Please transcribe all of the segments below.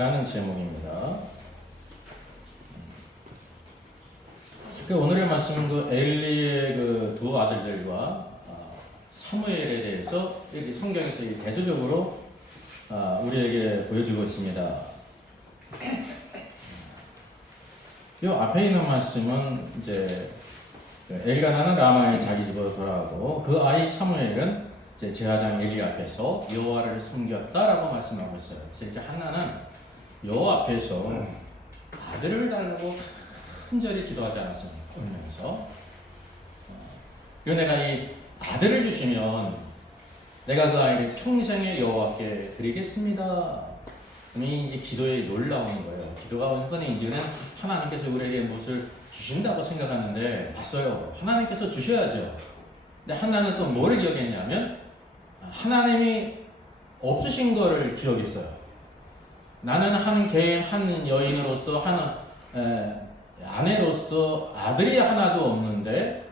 라는 제목입니다. 오늘의 말씀은 그 엘리의 그 두 아들들과 사무엘에 대해서 이렇게 성경에서 대조적으로 우리에게 보여주고 있습니다. 이 앞에 있는 말씀은 이제 엘가나는 라마에 자기 집으로 돌아가고 그 아이 사무엘은 이제 제사장 엘리 앞에서 여호와를 섬겼다라고 말씀하고 있어요. 그래서 이제 한나는 여호와 앞에서 아들을 달라고 간절히 기도하지 않았습니까? 울면서 내가 이 아들을 주시면 내가 그 아이를 평생에 여호와께 드리겠습니다. 이 기도에 놀라운 거예요. 기도가 흔히 이제는 하나님께서 우리에게 무엇을 주신다고 생각하는데 봤어요. 하나님께서 주셔야죠. 근데 한나는 또 뭐를 기억했냐면 하나님이 없으신 거를 기억했어요. 나는 한 개인 한 여인으로서 한 아내로서 아들이 하나도 없는데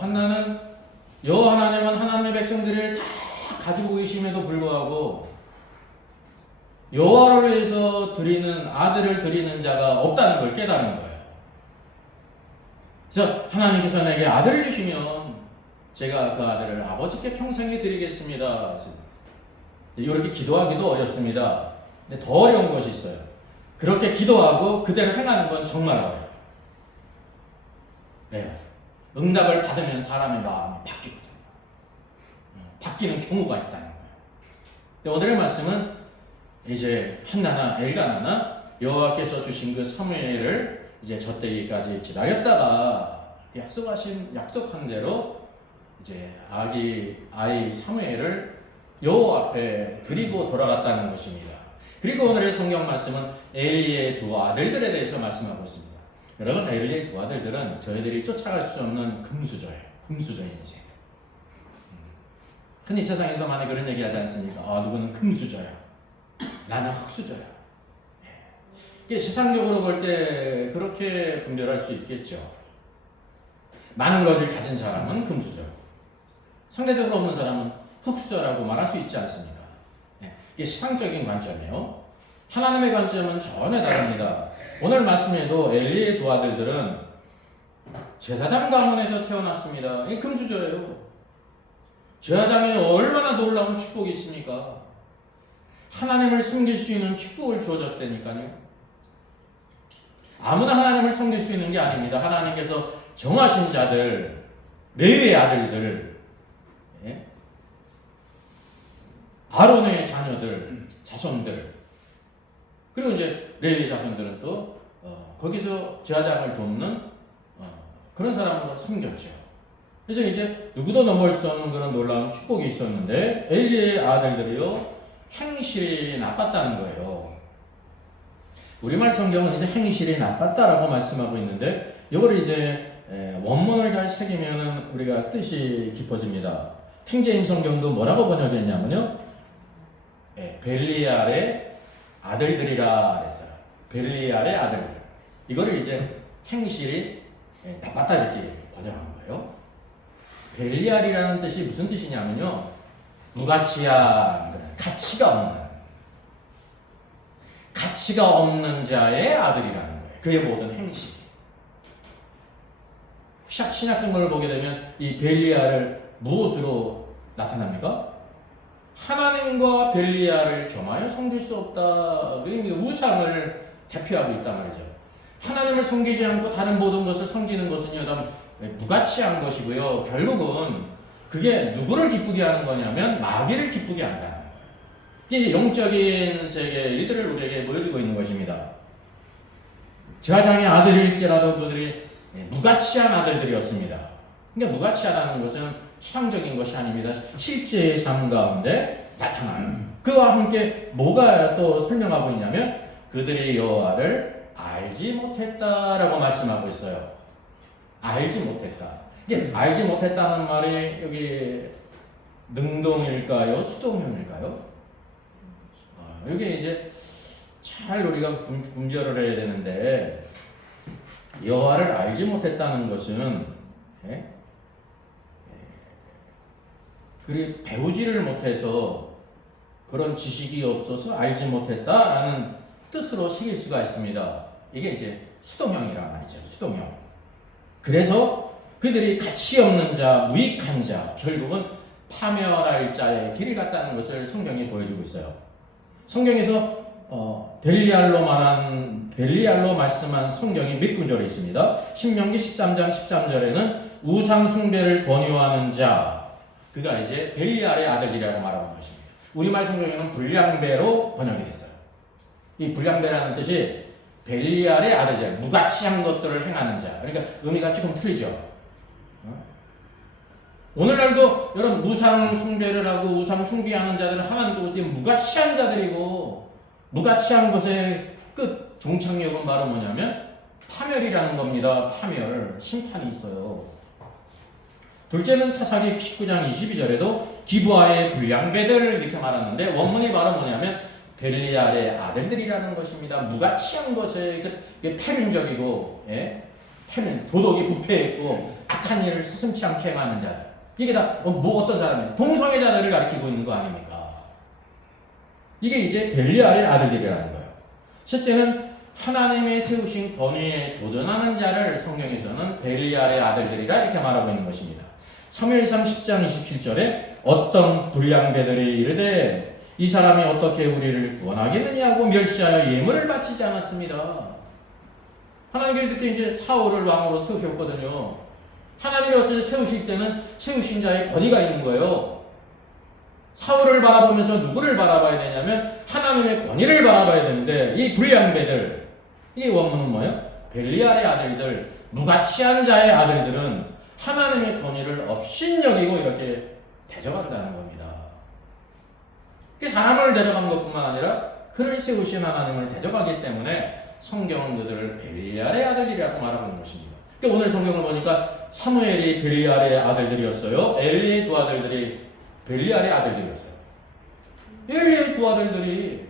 한나는 여호와 하나님은 하나님의 백성들을 다 가지고 계심에도 불구하고 여호와를 위해서 드리는 아들을 드리는 자가 없다는 걸 깨달은 거예요. 그래서 하나님께서 내게 아들을 주시면 제가 그 아들을 아버지께 평생에 드리겠습니다. 이렇게 기도하기도 어렵습니다. 근데 더 어려운 것이 있어요. 그렇게 기도하고 그대로 행하는 건 정말 어려워요. 네. 응답을 받으면 사람의 마음이 바뀌거든요. 바뀌는 경우가 있다는 거예요. 오늘의 말씀은 이제 한나나 엘가나나 여호와께서 주신 그 사무엘을 이제 젖되기까지 기다렸다가 약속한 대로 이제 아이 사무엘을 여호와 앞에 드리고 돌아갔다는 것입니다. 그리고 오늘의 성경 말씀은 엘리의 두 아들들에 대해서 말씀하고 있습니다. 여러분, 엘리의 두 아들들은 저희들이 쫓아갈 수 없는 금수저예요. 금수저인 인생. 흔히 세상에서 많이 그런 얘기 하지 않습니까? 누구는 금수저야. 나는 흙수저야. 이게 세상적으로 볼 때 그렇게 분별할 수 있겠죠. 많은 것을 가진 사람은 금수저, 상대적으로 없는 사람은 흙수저라고 말할 수 있지 않습니까? 이게 세상적인 관점이에요. 하나님의 관점은 전혀 다릅니다. 오늘 말씀에도 엘리의 두 아들들은 제사장 가문에서 태어났습니다. 이게 금수저예요. 제사장이 얼마나 놀라운 축복이 있습니까? 하나님을 섬길 수 있는 축복을 주어졌다니까요. 아무나 하나님을 섬길 수 있는 게 아닙니다. 하나님께서 정하신 자들, 레위의 아들들, 아론의 자녀들, 자손들, 그리고 이제 레위 자손들은 또 거기서 제사장을 돕는 그런 사람으로 섬겼죠. 그래서 이제 누구도 넘볼 수 없는 그런 놀라운 축복이 있었는데 엘리의 아들들이요 행실이 나빴다는 거예요. 우리말 성경은 이제 행실이 나빴다라고 말씀하고 있는데 이걸 이제 원문을 잘 새기면은 우리가 뜻이 깊어집니다. 킹제임 성경도 뭐라고 번역했냐면요, 벨리알의 아들들이라 그랬어요. 벨리알의 아들들. 이거를 이제 행실이 나빴다 이렇게 번역한 거예요. 벨리알이라는 뜻이 무슨 뜻이냐면요, 무가치한, 가치가 없는 자의 아들이라는 거예요. 그의 모든 행실. 신약 성경을 보게 되면 이 벨리알을 무엇으로 나타납니까? 하나님과 벨리알을 겸하여 섬길 수 없다. 우상을 대표하고 있단 말이죠. 하나님을 섬기지 않고 다른 모든 것을 섬기는 것은요, 다 무가치한 것이고요. 결국은 그게 누구를 기쁘게 하는 거냐면 마귀를 기쁘게 한다는 거예요. 이게 영적인 세계 이들을 우리에게 보여주고 있는 것입니다. 제사장의 아들일지라도 그들이 무가치한 아들들이었습니다. 그러니까 무가치하다는 것은 추상적인 것이 아닙니다. 실제의 삶 가운데 나타나요. 그와 함께 뭐가 또 설명하고 있냐면 그들이 여호와를 알지 못했다라고 말씀하고 있어요. 알지 못했다. 이게 알지 못했다는 말이 여기 능동일까요? 수동형일까요? 여기 이제 잘 우리가 분별을 해야 되는데 여호와를 알지 못했다는 것은 그리 배우지를 못해서 그런 지식이 없어서 알지 못했다라는 뜻으로 새길 수가 있습니다. 이게 이제 수동형이란 말이죠. 수동형. 그래서 그들이 가치 없는 자, 무익한 자, 결국은 파멸할 자의 길을 갔다는 것을 성경이 보여주고 있어요. 성경에서 벨리알로 말씀한 성경이 몇 군절이 있습니다. 신명기 13장 13절에는 우상 숭배를 권유하는 자, 그가 이제 벨리알의 아들이라고 말하는 것입니다. 우리말 성경에는 불량배로 번역이 됐어요. 이 불량배라는 뜻이 벨리알의 아들들, 무가치한 것들을 행하는 자. 그러니까 의미가 조금 틀리죠. 오늘날도 여러분 우상 숭배를 하고 우상 숭배하는 자들은 하나님께 오직 무가치한 자들이고, 무가치한 것의 끝 종착역은 바로 뭐냐면 파멸이라는 겁니다. 파멸, 심판이 있어요. 둘째는 사사기 19장 22절에도 기브아의 불량배들 이렇게 말하는데 원문이 바로 뭐냐면 벨리알의 아들들이라는 것입니다. 무가치한 것에 패륜적이고, 패륜, 도덕이 부패했고 악한 일을 서슴지 않게 하는 자들. 이게 다 어떤 사람이에요? 동성애자들을 가리키고 있는 거 아닙니까? 이게 이제 벨리알의 아들들이라는 거예요. 셋째는 하나님의 세우신 권위에 도전하는 자를 성경에서는 벨리알의 아들들이라 이렇게 말하고 있는 것입니다. 사무엘상 10장 27절에 어떤 불량배들이 이르되 이 사람이 어떻게 우리를 구원하겠느냐고 멸시하여 예물을 바치지 않았습니다. 하나님께서 그때 이제 사울을 왕으로 세우셨거든요. 하나님이 어쨌든 세우실 때는 세우신 자의 권위가 있는 거예요. 사울을 바라보면서 누구를 바라봐야 되냐면 하나님의 권위를 바라봐야 되는데, 이 불량배들, 이게 원문은 뭐예요? 벨리알의 아들들, 무가치한 자의 아들들은 하나님의 권위를 업신여기고 이렇게 대적한다는 겁니다. 사람을 대적한 것뿐만 아니라 그를 세우신 하나님을 대적하기 때문에 성경은 그들을 벨리알의 아들이라고 말하고 있는 것입니다. 오늘 성경을 보니까 사무엘이 벨리알의 아들들이었어요. 엘리의 두 아들들이 벨리알의 아들들이었어요. 엘리의 두 아들들이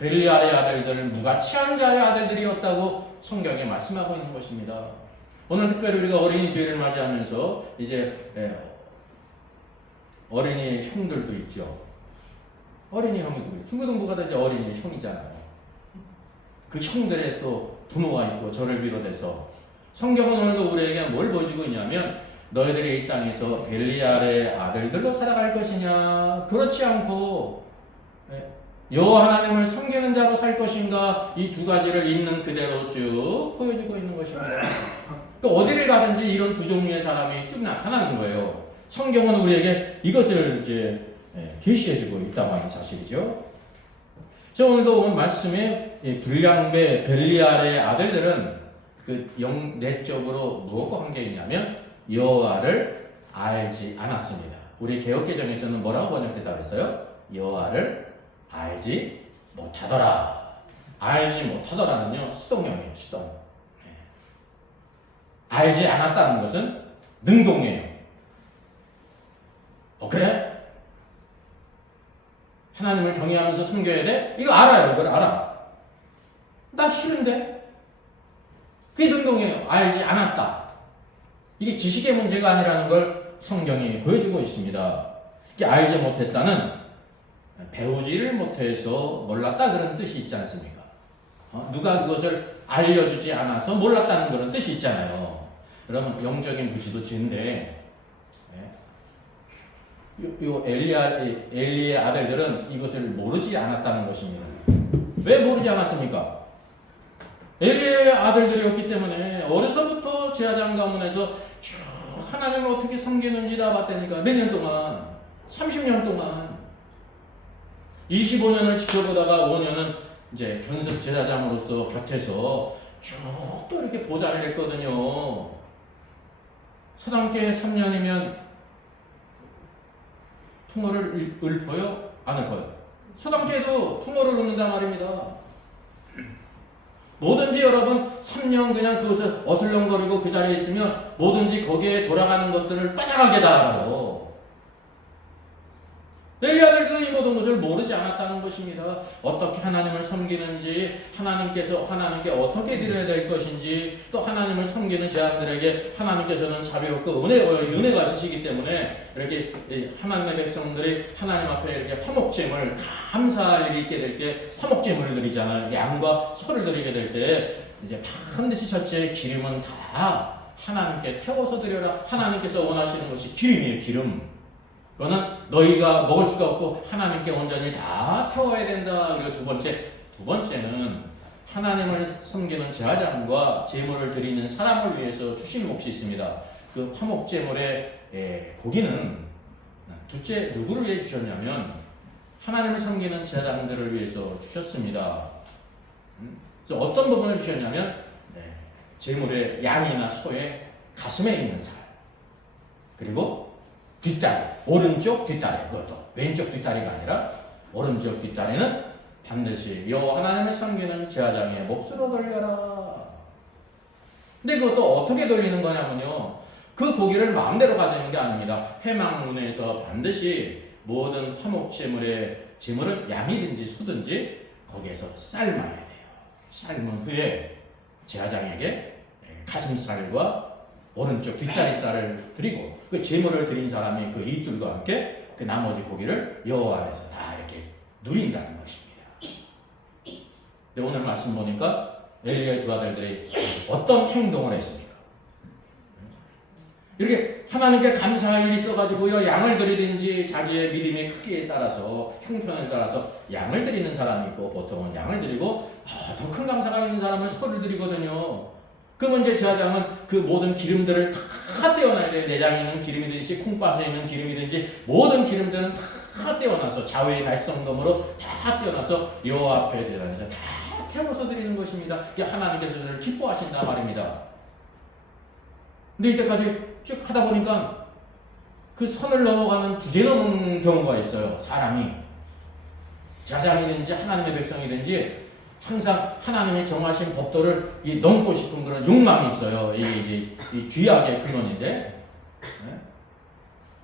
벨리알의 아들들, 무가치한 자의 아들들이었다고 성경에 말씀하고 있는 것입니다. 오늘 특별히 우리가 어린이 주일을 맞이하면서 이제 어린이 형들도 있죠. 어린이 형이 누구예요? 중고등부가 다 이제 어린이 형이잖아요. 그 형들의 또 부모가 있고 저를 비롯해서 성경은 오늘도 우리에게 뭘 보여주고 있냐면 너희들이 이 땅에서 벨리알의 아들들로 살아갈 것이냐, 그렇지 않고 여호와 하나님을 섬기는 자로 살 것인가, 이 두 가지를 있는 그대로 쭉 보여주고 있는 것입니다. 또 어디를 가든지 이런 두 종류의 사람이 쭉 나타나는 거예요. 성경은 우리에게 이것을 이제 계시해주고 있다고 하는 사실이죠. 오늘도 오늘 말씀에 불량배 벨리알의 아들들은 그 내적으로 무엇과 관계 있냐면 여호와를 알지 않았습니다. 우리 개역개정에서는 뭐라고 번역됐다고 그랬어요? 여호와를 알지 못하더라. 알지 못하더라는요, 수동형이에요. 수동. 알지 않았다는 것은 능동이에요. 그래? 하나님을 경외하면서 섬겨야 돼? 이거 알아요. 이걸 알아. 나 싫은데? 그게 능동이에요. 알지 않았다. 이게 지식의 문제가 아니라는 걸 성경이 보여주고 있습니다. 이게 알지 못했다는 배우지를 못해서 몰랐다 그런 뜻이 있지 않습니까? 누가 그것을 알려주지 않아서 몰랐다는 그런 뜻이 있잖아요. 여러분, 영적인 무지도 죄인데 요 엘리의 아들들은 이것을 모르지 않았다는 것입니다. 왜 모르지 않았습니까? 엘리의 아들들이었기 때문에 어려서부터 제사장 가문에서 쭉 하나님을 어떻게 섬기는지 다 봤다니까. 몇 년 동안? 30년 동안 25년을 지켜보다가 5년은 이제 견습 제사장으로서 곁에서 쭉 또 이렇게 보좌를 했거든요. 서당계 3년이면 풍어를 읊어요? 안 읊어요? 서당계에도 풍어를 읊는단 말입니다. 뭐든지 여러분 3년 그냥 그것을 어슬렁거리고 그 자리에 있으면 뭐든지 거기에 돌아가는 것들을 빠삭하게 다 알아요. 엘리 아들들은 이 모든 것을 모르지 않았다는 것입니다. 어떻게 하나님을 섬기는지, 하나님께 어떻게 드려야 될 것인지, 또 하나님을 섬기는 제자들에게 하나님께서는 자비롭고 은혜가 있으시기 때문에 이렇게 하나님의 백성들이 하나님 앞에 이렇게 화목제물, 감사할 일이 있게 될 때 화목제물을 드리잖아요. 양과 소를 드리게 될 때 이제 반드시 첫째 기름은 다 하나님께 태워서 드려라. 하나님께서 원하시는 것이 기름이에요. 기름. 그거는 너희가 먹을 수가 없고 하나님께 온전히 다 태워야 된다. 그리고 두 번째는 하나님을 섬기는 제사장과 제물을 드리는 사람을 위해서 주신 몫이 있습니다. 그 화목 제물의 고기는 둘째 누구를 위해 주셨냐면 하나님을 섬기는 제사장들을 위해서 주셨습니다. 그래서 어떤 부분을 주셨냐면 제물의 양이나 소의 가슴에 있는 살, 그리고 뒷다리, 오른쪽 뒷다리, 그것도 왼쪽 뒷다리가 아니라 오른쪽 뒷다리는 반드시 여호와 하나님을 섬기는 제사장의 몫으로 돌려라. 근데 그것도 어떻게 돌리는 거냐면요, 그 고기를 마음대로 가지는 게 아닙니다. 회막문에서 반드시 모든 화목 제물은 양이든지 소든지 거기에서 삶아야 돼요. 삶은 후에 제사장에게 가슴살과 오른쪽 뒷다리살을 드리고 그 제물을 드린 사람이 그 이들과 함께 그 나머지 고기를 여호와 앞에서 다 이렇게 누린다는 것입니다. 근데 오늘 말씀 보니까 엘리야의 두 아들들이 어떤 행동을 했습니까? 이렇게 하나님께 감사할 일이 있어가지고요, 양을 드리든지 자기의 믿음의 크기에 따라서 형편에 따라서 양을 드리는 사람이 있고, 보통은 양을 드리고 더 큰 감사가 있는 사람은 소를 드리거든요. 그러면 이제 제사장은 그 모든 기름들을 다 떼어놔야 돼요. 내장에 있는 기름이든지 콩팥에 있는 기름이든지 모든 기름들은 다 떼어놔서 좌우의 날성검으로 다 떼어놔서 여호와 앞에 대단해서 다 태워서 드리는 것입니다. 이게 하나님께서 저를 기뻐하신단 말입니다. 근데 이때까지 쭉 하다 보니까 그 선을 넘어가는 두제 넘는 경우가 있어요. 사람이 제사장이든지 하나님의 백성이든지 항상 하나님의 정하신 법도를 넘고 싶은 그런 욕망이 있어요. 이게 죄악의 근원인데,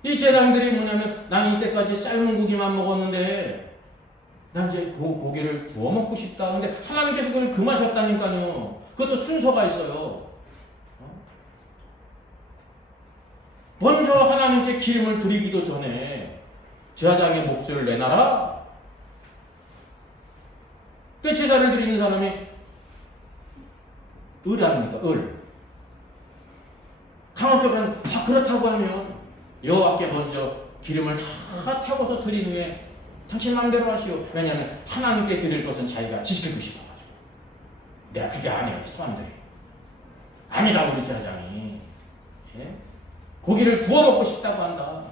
이 제사장들이 뭐냐면 나는 이때까지 삶은 고기만 먹었는데 난 이제 고기를 구워 먹고 싶다. 근데 하나님께서 그걸 금하셨다니까요. 그것도 순서가 있어요. 먼저 하나님께 기름을 드리기도 전에 제사장의 몫을 내놔라. 그 제사를 드리는 사람이 을합니까? 을. 강압적으로 그렇다고 하면 여호와께 먼저 기름을 다 태워서 드린 후에 당신 마음대로 하시오. 왜냐하면 하나님께 드릴 것은 자기가 지키고 싶어가지고. 내가 그게 아니에요. 사람들이. 아니라고 우리 제사장이. 고기를 구워 먹고 싶다고 한다.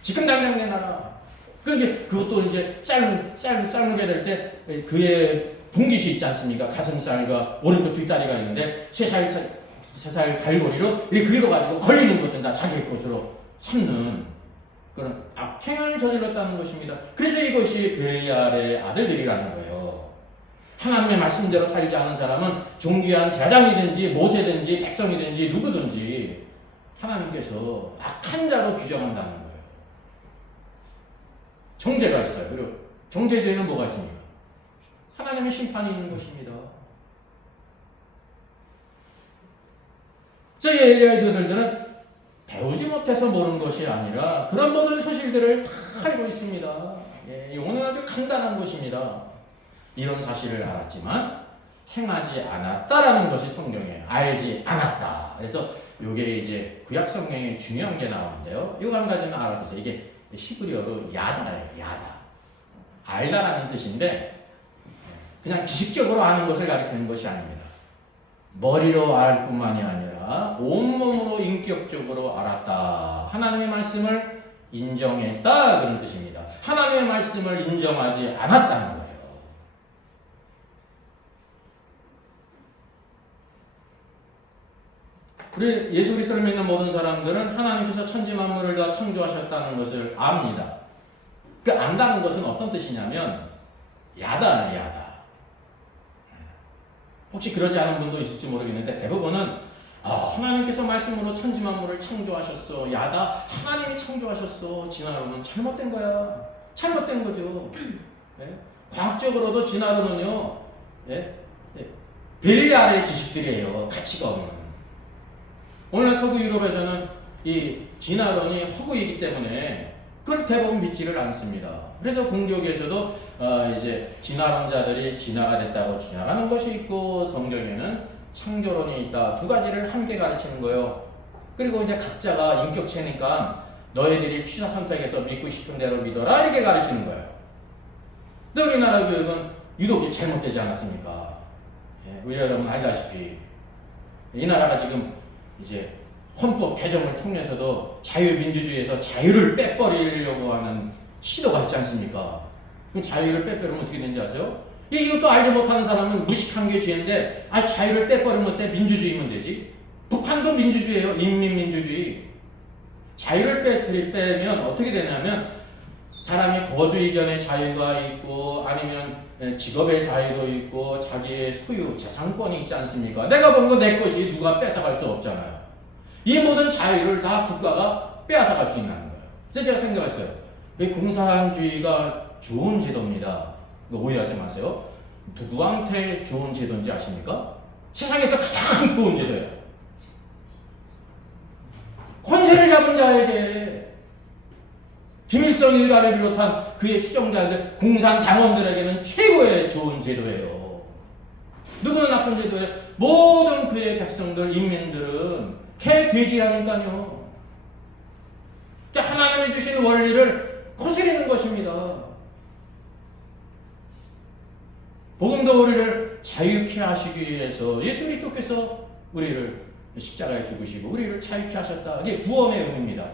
지금 당장 내놔라. 그것도 이제 삶게 될 때 그의 분깃이 있지 않습니까? 가슴살과 오른쪽 뒷다리가 있는데 쇠살 갈고리로 이렇게 긁어가지고 걸리는 것은 다 자기 것으로 삼는 그런 악행을 저질렀다는 것입니다. 그래서 이것이 벨리알의 아들들이라는 거예요. 하나님의 말씀대로 살지 않은 사람은 존귀한 제사장이든지 모세든지 백성이든지 누구든지 하나님께서 악한 자로 규정한다는 거예요. 정죄가 있어요. 그리고 정죄 뒤에는 뭐가 있습니까? 하나님의 심판이 있는 것입니다. 저희 엘리야의 들들은 배우지 못해서 모르는 것이 아니라 그런 모든 소실들을 다 알고 있습니다. 이거는 아주 간단한 것입니다. 이런 사실을 알았지만 행하지 않았다라는 것이 성경에 알지 않았다. 그래서 이게 이제 구약 성경에 중요한 게 나오는데요. 이거 한 가지는 알아두세요. 이게 히브리어로 야다예요. 야다. 알다라는 뜻인데 그냥 지식적으로 아는 것을 가리키는 것이 아닙니다. 머리로 알 뿐만이 아니라 온몸으로 인격적으로 알았다. 하나님의 말씀을 인정했다. 그런 뜻입니다. 하나님의 말씀을 인정하지 않았다는 거예요. 우리 예수 그리스도를 믿는 모든 사람들은 하나님께서 천지 만물을 다 창조하셨다는 것을 압니다. 그 안다는 것은 어떤 뜻이냐면 야다는 야다. 혹시 그러지 않은 분도 있을지 모르겠는데 대부분은 하나님께서 말씀으로 천지 만물을 창조하셨어. 야다. 하나님이 창조하셨어. 지나가면 잘못된 거야. 잘못된 거죠. 예? 과학적으로도 진화론은요, 예? 예. 벨리알의 지식들이에요. 가치가 없는. 오늘 서구 유럽에서는 이 진화론이 허구이기 때문에 그걸 대부분 믿지를 않습니다. 그래서 공교계에서도 이제 진화론자들이 진화가 됐다고 주장하는 것이 있고, 성경에는 창조론이 있다. 두 가지를 함께 가르치는 거예요. 그리고 이제 각자가 인격체니까 너희들이 취사 선택해서 믿고 싶은 대로 믿어라, 이렇게 가르치는 거예요. 근데 우리나라 교육은 유독 잘못되지 않았습니까? 예, 우리 여러분 알다시피 이 나라가 지금 이제 헌법 개정을 통해서도 자유민주주의에서 자유를 빼버리려고 하는 시도가 있지 않습니까? 그럼 자유를 빼버리면 어떻게 되는지 아세요? 이것도 알지 못하는 사람은 무식한 게 죄인데, 자유를 빼버리면 어때? 민주주의면 되지. 북한도 민주주의예요. 인민민주주의. 자유를 빼면 어떻게 되냐면 사람이 거주 이전의 자유가 있고, 아니면 직업의 자유도 있고, 자기의 소유, 재산권이 있지 않습니까? 내가 본 거 내 것이 누가 뺏어갈 수 없잖아요. 이 모든 자유를 다 국가가 빼앗아갈 수 있는 거예요. 그래서 제가 생각했어요. 이 공산주의가 좋은 제도입니다. 오해하지 마세요. 누구한테 좋은 제도인지 아십니까? 세상에서 가장 좋은 제도예요. 권세를 잡은 자에게, 김일성 일가를 비롯한 그의 추종자들, 공산당원들에게는 최고의 좋은 제도예요. 누구는 나쁜 제도예요? 모든 그의 백성들, 인민들은 개, 돼지라니까요. 하나님이 주신 원리를 거스리는 것입니다. 복음도 우리를 자유케 하시기 위해서 예수 그리스도께서 우리를 십자가에 죽으시고 우리를 자유케 하셨다. 이게 구원의 의미입니다.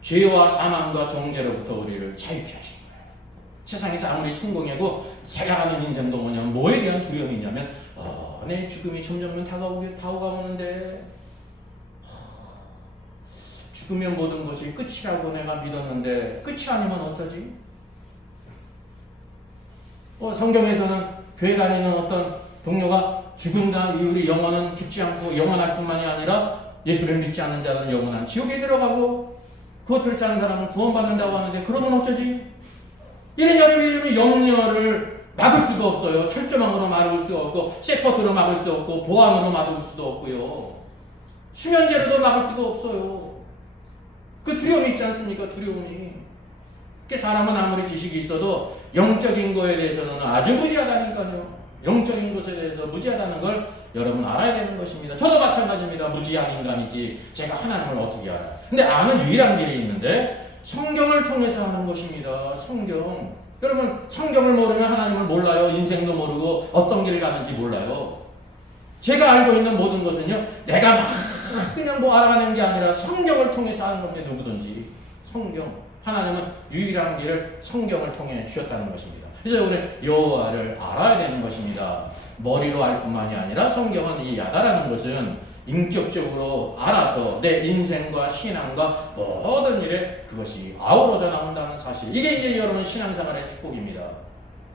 죄와 사망과 정죄로부터 우리를 자유케 하신 거예요. 세상에서 아무리 성공하고 잘 나가는 인생도 뭐냐면, 뭐에 대한 두려움이 있냐면, 내 죽음이 점점 다가오는데, 죽으면 모든 것이 끝이라고 내가 믿었는데 끝이 아니면 어쩌지? 성경에서는 교회 다니는 어떤 동료가 죽은 이후에 영혼은 죽지 않고 영원할 뿐만이 아니라 예수를 믿지 않는 자는 영원한 지옥에 들어가고, 그것을 짜는 사람은 구원받는다고 하는데, 그러면 어쩌지? 이러면 염려를 막을 수도 없어요. 철조망으로 막을 수 없고, 세퍼트로 막을 수 없고, 보안으로 막을 수도 없고요. 수면제로도 막을 수가 없어요. 그 두려움이 있지 않습니까? 두려움이. 사람은 아무리 지식이 있어도 영적인 거에 대해서는 아주 무지하다니까요. 영적인 것에 대해서 무지하다는 걸 여러분 알아야 되는 것입니다. 저도 마찬가지입니다. 무지한 인간이지 제가 하나님을 어떻게 알아. 근데 아는 유일한 길이 있는데, 성경을 통해서 하는 것입니다. 성경. 여러분, 성경을 모르면 하나님을 몰라요. 인생도 모르고 어떤 길을 가는지 몰라요. 제가 알고 있는 모든 것은요, 내가 막 그냥 알아가는 게 아니라 성경을 통해서 하는 겁니다. 누구든지. 성경. 하나님은 유일한 길을 성경을 통해 주셨다는 것입니다. 그래서 우리 여호와를 알아야 되는 것입니다. 머리로 알 뿐만이 아니라 성경은 이 야다라는 것은 인격적으로 알아서 내 인생과 신앙과 모든 일에 그것이 아우러져 나온다는 사실. 이게 이제 여러분 신앙생활의 축복입니다.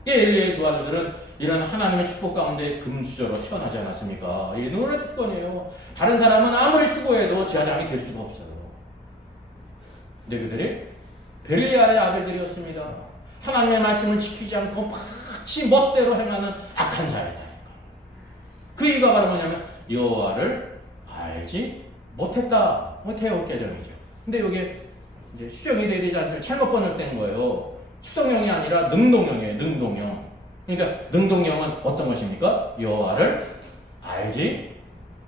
엘리의 두 아들들은 이런 하나님의 축복 가운데 금수저로 태어나지 않았습니까? 이게 노래 특권이에요. 다른 사람은 아무리 수고해도 제사장이 될 수가 없어요. 근데 그들이 벨리알의 아들들이었습니다. 하나님의 말씀을 지키지 않고 마치 멋대로 행하는 악한 자였다니까. 그 이유가 바로 뭐냐면 여호와를 알지 못했다. 태옥개정이죠. 근데 이게 이제 수정이 되지 않습니까? 잘못 번역된 거예요. 수동형이 아니라 능동형이에요. 능동형. 그러니까 능동형은 어떤 것입니까? 여호와를 알지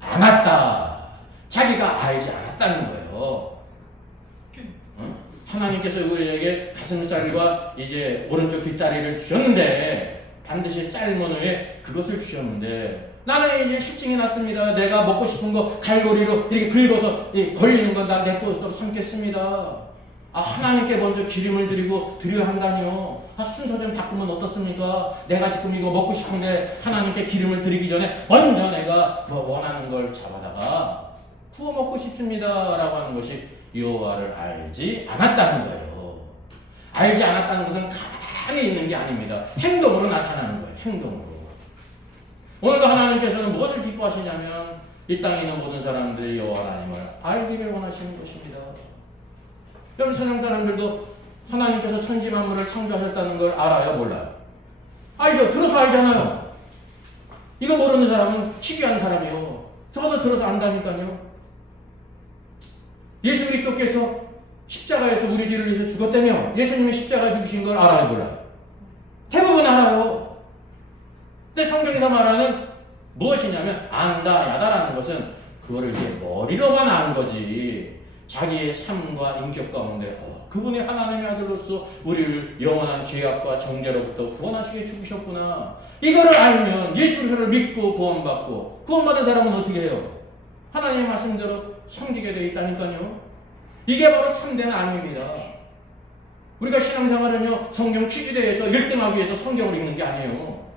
않았다. 자기가 알지 않았다는 거예요. 하나님께서 우리에게 가슴살과 이제 오른쪽 뒷다리를 주셨는데, 반드시 삶은 후에 그것을 주셨는데, 나는 이제 실증이 났습니다. 내가 먹고 싶은 거 갈고리로 이렇게 긁어서 걸리는 건 다 내 것으로 삼겠습니다. 하나님께 먼저 기름을 드리고 드려야 한다니요. 순서 좀 바꾸면 어떻습니까? 내가 지금 이거 먹고 싶은데 하나님께 기름을 드리기 전에 먼저 내가 원하는 걸 잡아다가 구워 먹고 싶습니다 라고 하는 것이 여호와를 알지 않았다는 거예요. 알지 않았다는 것은 가만히 있는 게 아닙니다. 행동으로 나타나는 거예요. 행동으로. 오늘도 하나님께서는 무엇을 기뻐하시냐면 이 땅에 있는 모든 사람들이 여호와 하나님을 알기를 원하시는 것입니다. 여러분, 세상 사람들도 하나님께서 천지 만물을 창조하셨다는 걸 알아요, 몰라요? 알죠? 들어서 알잖아요. 이거 모르는 사람은 희귀한 사람이요. 저도 들어서 안다니까요. 예수 그리스도께서 십자가에서 우리 죄를 위해서 죽었다며 예수님이 십자가 죽으신 걸 알아요, 몰라요? 대부분 알아요. 근데 성경에서 말하는 무엇이냐면 안다, 야다라는 것은 그거를 이제 머리로만 아는 거지. 자기의 삶과 인격 가운데 그분이 하나님의 아들로서 우리를 영원한 죄악과 정죄로부터 구원하시게 죽으셨구나. 이거를 알면 예수 그리스도를 믿고 구원받고 구원받은 사람은 어떻게 해요? 하나님의 말씀대로 섬기게 되어 있다니까요. 이게 바로 참된 암입니다. 우리가 신앙생활은요, 성경 취지대에서 1등하기 위해서 성경을 읽는 게 아니에요.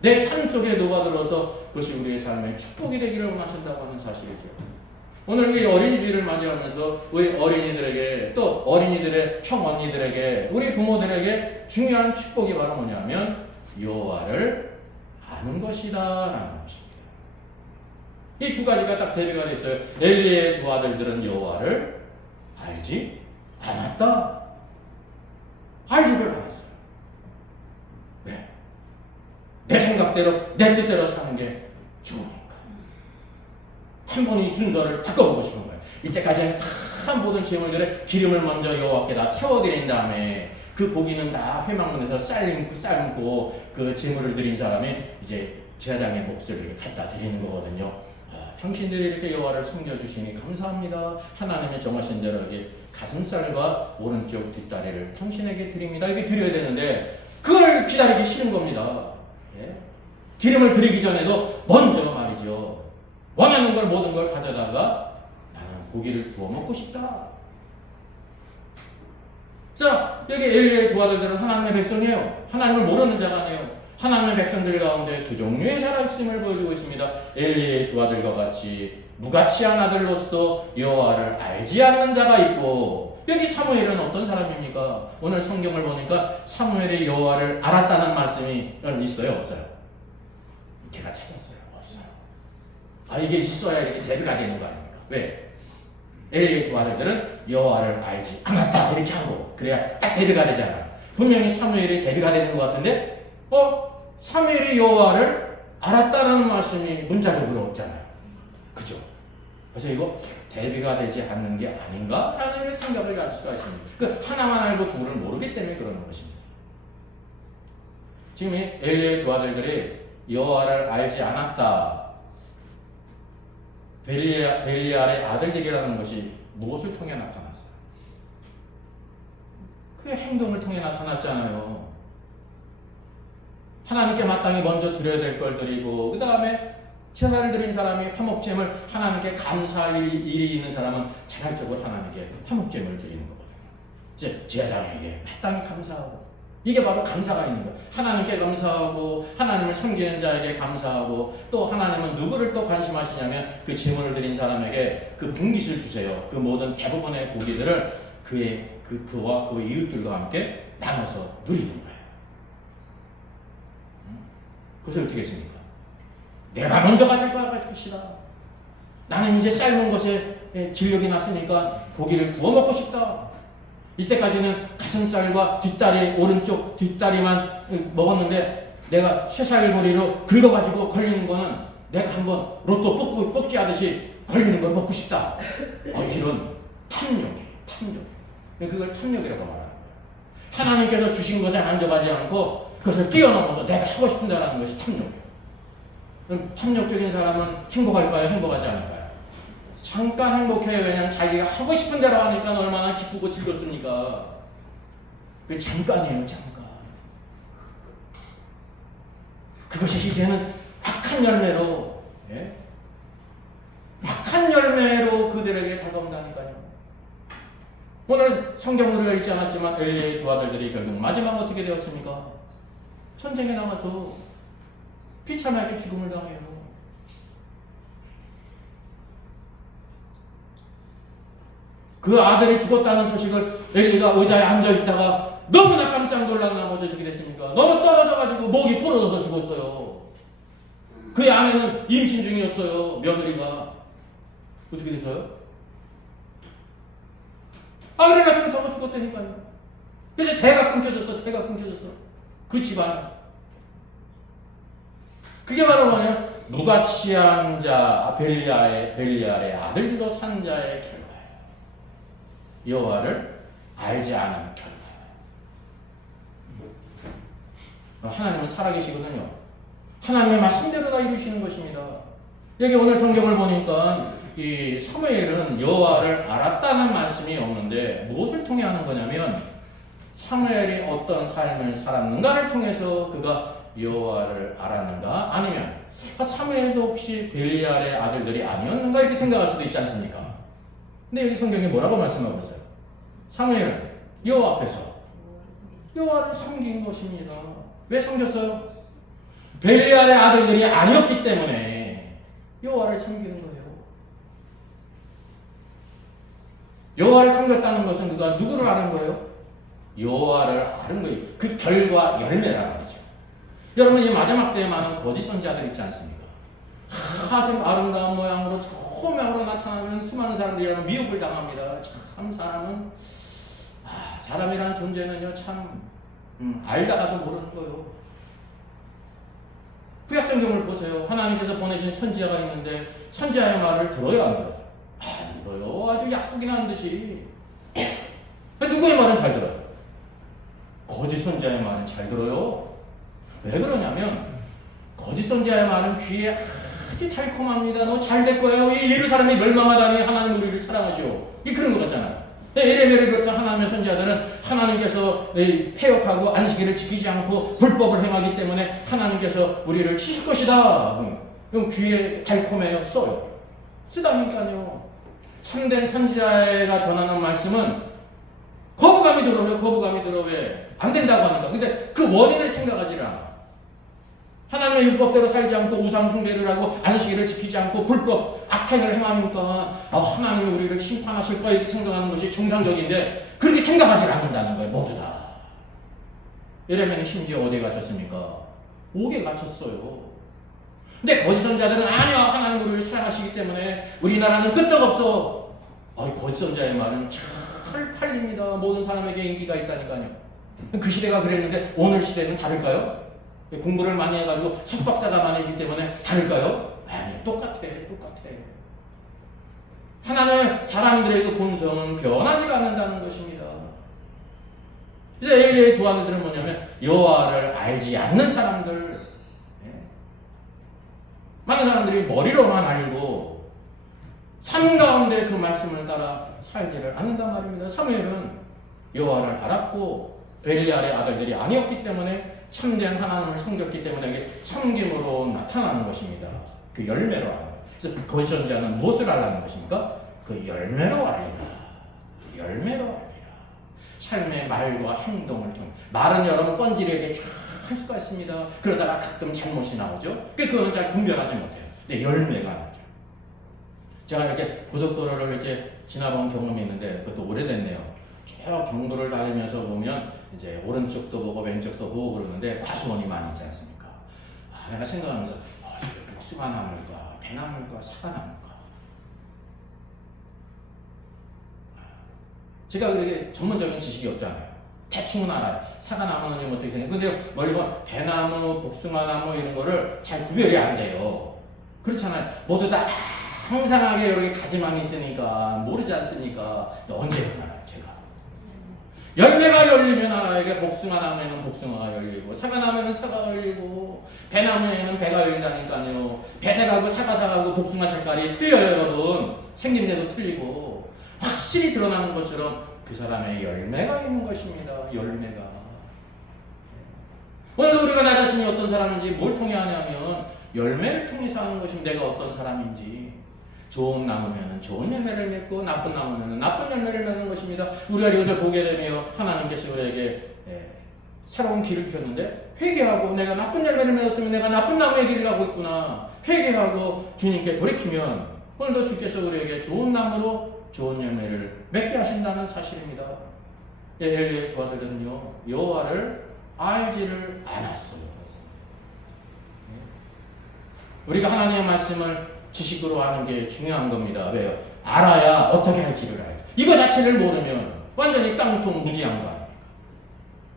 내 삶 속에 녹아들어서 그것이 우리의 삶의 축복이 되기를 원하신다고 하는 사실이죠. 오늘 우리 어린이주일을 맞이하면서 우리 어린이들에게 또 어린이들의 형 언니들에게 우리 부모들에게 중요한 축복이 바로 뭐냐면 여호와를 아는 것이다 라는 것입니다. 이 두 가지가 딱 대비가 되어 있어요. 엘리의 두 아들들은 여호와를 알지 않았다. 알지를 않았어요. 왜? 내 생각대로 내 뜻대로 사는 게 좋으니까. 한 번 이 순서를 바꿔보고 싶은 거예요. 이때까지는 다 모든 제물들의 기름을 먼저 여호와께 다 태워드린 다음에 그 고기는 다 회막문에서 삶고 그 제물을 드린 사람이 이제 제사장의 몫을 갖다 드리는 거거든요. 당신들이 이렇게 여호와를 섬겨주시니 감사합니다. 하나님의 정하신 대로 이게 가슴살과 오른쪽 뒷다리를 당신에게 드립니다. 이게 드려야 되는데 그걸 기다리기 싫은 겁니다. 예? 기름을 드리기 전에도 먼저 말이죠. 원하는 걸 모든 걸 가져다가 나는 고기를 구워 먹고 싶다. 자, 여기 엘리의 두 아들들은 하나님의 백성이에요. 하나님을 모르는 자가 아니에요. 하나님의 백성들 가운데 두 종류의 사람임을 보여주고 있습니다. 엘리의 두 아들과 같이 무가치한 아들로서 여호와를 알지 않는 자가 있고, 여기 사무엘은 어떤 사람입니까? 오늘 성경을 보니까 사무엘이 여호와를 알았다는 말씀이 있어요, 없어요? 제가 찾았어요. 없어요. 이게 있어야 이렇게 대비가 되는 거 아닙니까? 왜? 엘리의 두 아들들은 여호와를 알지 않았다 이렇게 하고 그래야 딱 대비가 되잖아요. 분명히 사무엘이 대비가 되는 것 같은데 사무엘이 여호와를 알았다는 말씀이 문자적으로 없잖아요. 그죠? 그래서 이거 대비가 되지 않는 게 아닌가라는 생각을 가질 수가 있습니다. 그 하나만 알고 둘을 모르기 때문에 그러는 것입니다. 지금 이 엘리의 두 아들들이 여호와를 알지 않았다. 벨리알의 아들들이라는 것이 무엇을 통해 나타났어요? 그의 행동을 통해 나타났잖아요. 하나님께 마땅히 먼저 드려야 될 걸 드리고 그 다음에 제사를 드린 사람이 화목제물 하나님께 감사할 일이 있는 사람은 자발적으로 하나님께 화목제물을 드리는 거거든요. 이제 제사장에게 마땅히 감사하고 이게 바로 감사가 있는 거예요. 하나님께 감사하고 하나님을 섬기는 자에게 감사하고 또 하나님은 누구를 또 관심하시냐면 그 제물을 드린 사람에게 그 분깃을 주세요. 그 모든 대부분의 고기들을 그와 그 이웃들과 함께 나눠서 누리는 거예요. 그것을 어떻게 했습니까? 내가 먼저 가질 것이다. 나는 이제 삶은 것에 진력이 났으니까 고기를 구워 먹고 싶다. 이때까지는 가슴살과 뒷다리, 오른쪽 뒷다리만 먹었는데 내가 쇠살고리로 긁어가지고 걸리는 거는 내가 한번 로또 뽑기 하듯이 걸리는 걸 먹고 싶다. 이런 탐욕이에요. 그걸 탐욕이라고 말하는 거예요. 하나님께서 주신 것에 만족하지 않고 그것을 뛰어넘어서 내가 하고 싶은다라는 것이 탐욕이에요. 그럼 탐욕적인 사람은 행복할까요? 행복하지 않을까요? 잠깐 행복해요. 왜냐하면 자기가 하고 싶은 대로 하니까 얼마나 기쁘고 즐겁습니까? 그 잠깐이에요. 잠깐. 그것이 이제는 악한 열매로 악한 열매로 그들에게 다가온다니까요. 오늘 성경을 우리가 읽지 않았지만 엘리의 두 아들들이 결국 마지막 어떻게 되었습니까? 전쟁에 나가서 비참하게 죽음을 당해요. 그 아들이 죽었다는 소식을 엘리가 의자에 앉아있다가 너무나 깜짝 놀란 나머지 어떻게 됐습니까? 너무 떨어져가지고 목이 부러져서 죽었어요. 그의 아내는 임신 중이었어요. 며느리가. 어떻게 됐어요? 아그레가 좀 더 죽었다니까요. 그래서 대가 끊겨졌어. 그 집안. 그게 바로 뭐냐면 무가치한 자 벨리알의 아들로 산 자의 결과예요. 여호와를 알지 않은 결과예요. 하나님은 살아계시거든요. 하나님의 말씀대로 다 이루시는 것입니다. 여기 오늘 성경을 보니까 이 사무엘은 여호와를 알았다는 말씀이 없는데 무엇을 통해 하는 거냐면 사무엘이 어떤 삶을 살았는가를 통해서 그가 여호와를 알았는가 아니면 사무엘도 혹시 벨리알의 아들들이 아니었는가 이렇게 생각할 수도 있지 않습니까? 근데 여기 성경이 뭐라고 말씀하고 있어요? 사무엘은 여호와 앞에서 여호와를 섬긴 것입니다. 왜 섬겼어요? 벨리알의 아들들이 아니었기 때문에 여호와를 섬기는 거예요. 여호와를 섬겼다는 것은 그가 누구를 아는 거예요? 여호와를 아는 거예요. 그 결과 열매란 말이죠. 여러분 이 마지막 때에 많은 거짓 선지자들 있지 않습니까? 아주 아름다운 모양으로 좋은 모양으로 나타나면 수많은 사람들이 미혹을 당합니다. 참 사람이란 존재는요 참 알다가도 모르는 거예요. 구약성경을 보세요. 하나님께서 보내신 선지자가 있는데 선지자의 말을 들어요 안 들어요? 안 들어요. 아주 약속이 나는 듯이. 누구의 말은 잘 들어요? 거짓 선지자의 말은 잘 들어요. 왜 그러냐면 거짓 선지자의 말은 귀에 아주 달콤합니다. 너 잘 될 거예요. 이 예루살렘이 멸망하다니 하나님 우리를 사랑하시오. 이 그런 것 같잖아요. 예레미야를 비롯한 하나님의 선지자들은 하나님께서 폐역하고 안식일을 지키지 않고 불법을 행하기 때문에 하나님께서 우리를 치실 것이다. 그럼 귀에 달콤해요. 써요. 쓰다니까요. 참된 선지자가 전하는 말씀은 거부감이 들어. 왜? 안 된다고 하니까. 근데 그 원인을 생각하지 않아. 하나님의 율법대로 살지 않고 우상 숭배를 하고 안식일을 지키지 않고 불법 악행을 행하니까 하나님이 우리를 심판하실 거야 이렇게 생각하는 것이 정상적인데 그렇게 생각하지 않는다는 거예요. 모두 다. 예레미야는 심지어 어디에 갇혔습니까? 옥에 갇혔어요. 근데 거짓 선지자들은 아니야 하나님 우리를 사랑하시기 때문에 우리나라는 끄떡없어. 거짓 선지자의 말은 잘 팔립니다. 모든 사람에게 인기가 있다니까요. 그 시대가 그랬는데 오늘 시대는 다를까요? 공부를 많이 해가지고 석박사가 많이 있기 때문에 다를까요? 아니 똑같아. 하나는 사람들의 그 본성은 변하지가 않는다는 것입니다. 그래서 엘리야의 두 아들들은 뭐냐면 여호와를 알지 않는 사람들. 많은 사람들이 머리로만 알고 삶 가운데 그 말씀을 따라 살지를 않는단 말입니다. 사무엘은 여호와를 알았고 벨리알의 아들들이 아니었기 때문에 참된 하나님을 섬겼기 때문에 이게 섬김으로 나타나는 것입니다. 그 열매로 알아요. 그래서 거짓 선지자는 무엇을 알라는 것입니까? 그 열매로 알리라. 삶의 말과 행동을 통해 말은 여러분 뻔질하게 쫙 할 수가 있습니다. 그러다가 가끔 잘못이 나오죠. 그거는 잘 분별하지 못해요. 근데 열매가 나죠. 제가 이렇게 고속도로를 이제 지나본 경험이 있는데 그것도 오래됐네요. 쭉 경도를 달리면서 보면 이제 오른쪽도 보고 왼쪽도 보고 그러는데 과수원이 많이 있지 않습니까? 내가 생각하면서 이게 복숭아 나물까 배나물까 사과나물까. 제가 그렇게 전문적인 지식이 없잖아요. 대충은 알아요. 사과나무는 어떻게 생겨요. 근데 멀리 보면 배나무, 복숭아나무 이런 거를 잘 구별이 안 돼요. 그렇잖아요. 모두 다 항상하게 이렇게 가지만 있으니까 모르지 않습니까? 근데 언제 알아요, 제가? 열매가 열리면 알아요. 이게 복숭아나무에는 복숭아가 열리고 사과나무에는 사과가 열리고 배나무에는 배가 열린다니까요. 배색하고 사과색하고 복숭아 색깔이 틀려요, 여러분. 생김새도 틀리고 확실히 드러나는 것처럼 그 사람의 열매가 있는 것입니다. 열매가. 오늘 우리가 나 자신이 어떤 사람인지 뭘 통해 하냐면 열매를 통해서 하는 것입니다. 내가 어떤 사람인지. 좋은 나무면 좋은 열매를 맺고 나쁜 나무면 나쁜 열매를 맺는 것입니다. 우리가 이것을 보게 되면 하나님께서 우리에게 새로운 길을 주셨는데 회개하고 내가 나쁜 열매를 맺었으면 내가 나쁜 나무의 길을 가고 있구나. 회개하고 주님께 돌이키면 오늘도 주께서 우리에게 좋은 나무로 좋은 열매를 맺게 하신다는 사실입니다. 엘리야의 두 아들은요 여호와를 알지를 않았어요. 우리가 하나님의 말씀을 지식으로 아는 게 중요한 겁니다. 왜요? 알아야 어떻게 할지를 알죠. 이거 자체를 모르면 완전히 깡통 무지한 거 아닙니까?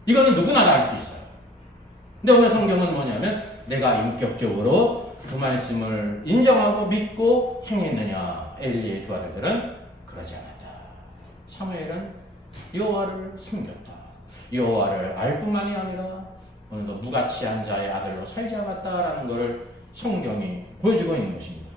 이거는 누구나 다 알 수 있어요. 근데 오늘 성경은 뭐냐면 내가 인격적으로 그 말씀을 인정하고 믿고 행했느냐. 엘리의 두 아들들은 그러지 않았다. 사무엘은 여호와를 숨겼다. 여호와를 알 뿐만이 아니라 오늘도 무가치한 자의 아들로 살지 않았다라는 것을 성경이 보여주고 있는 것입니다.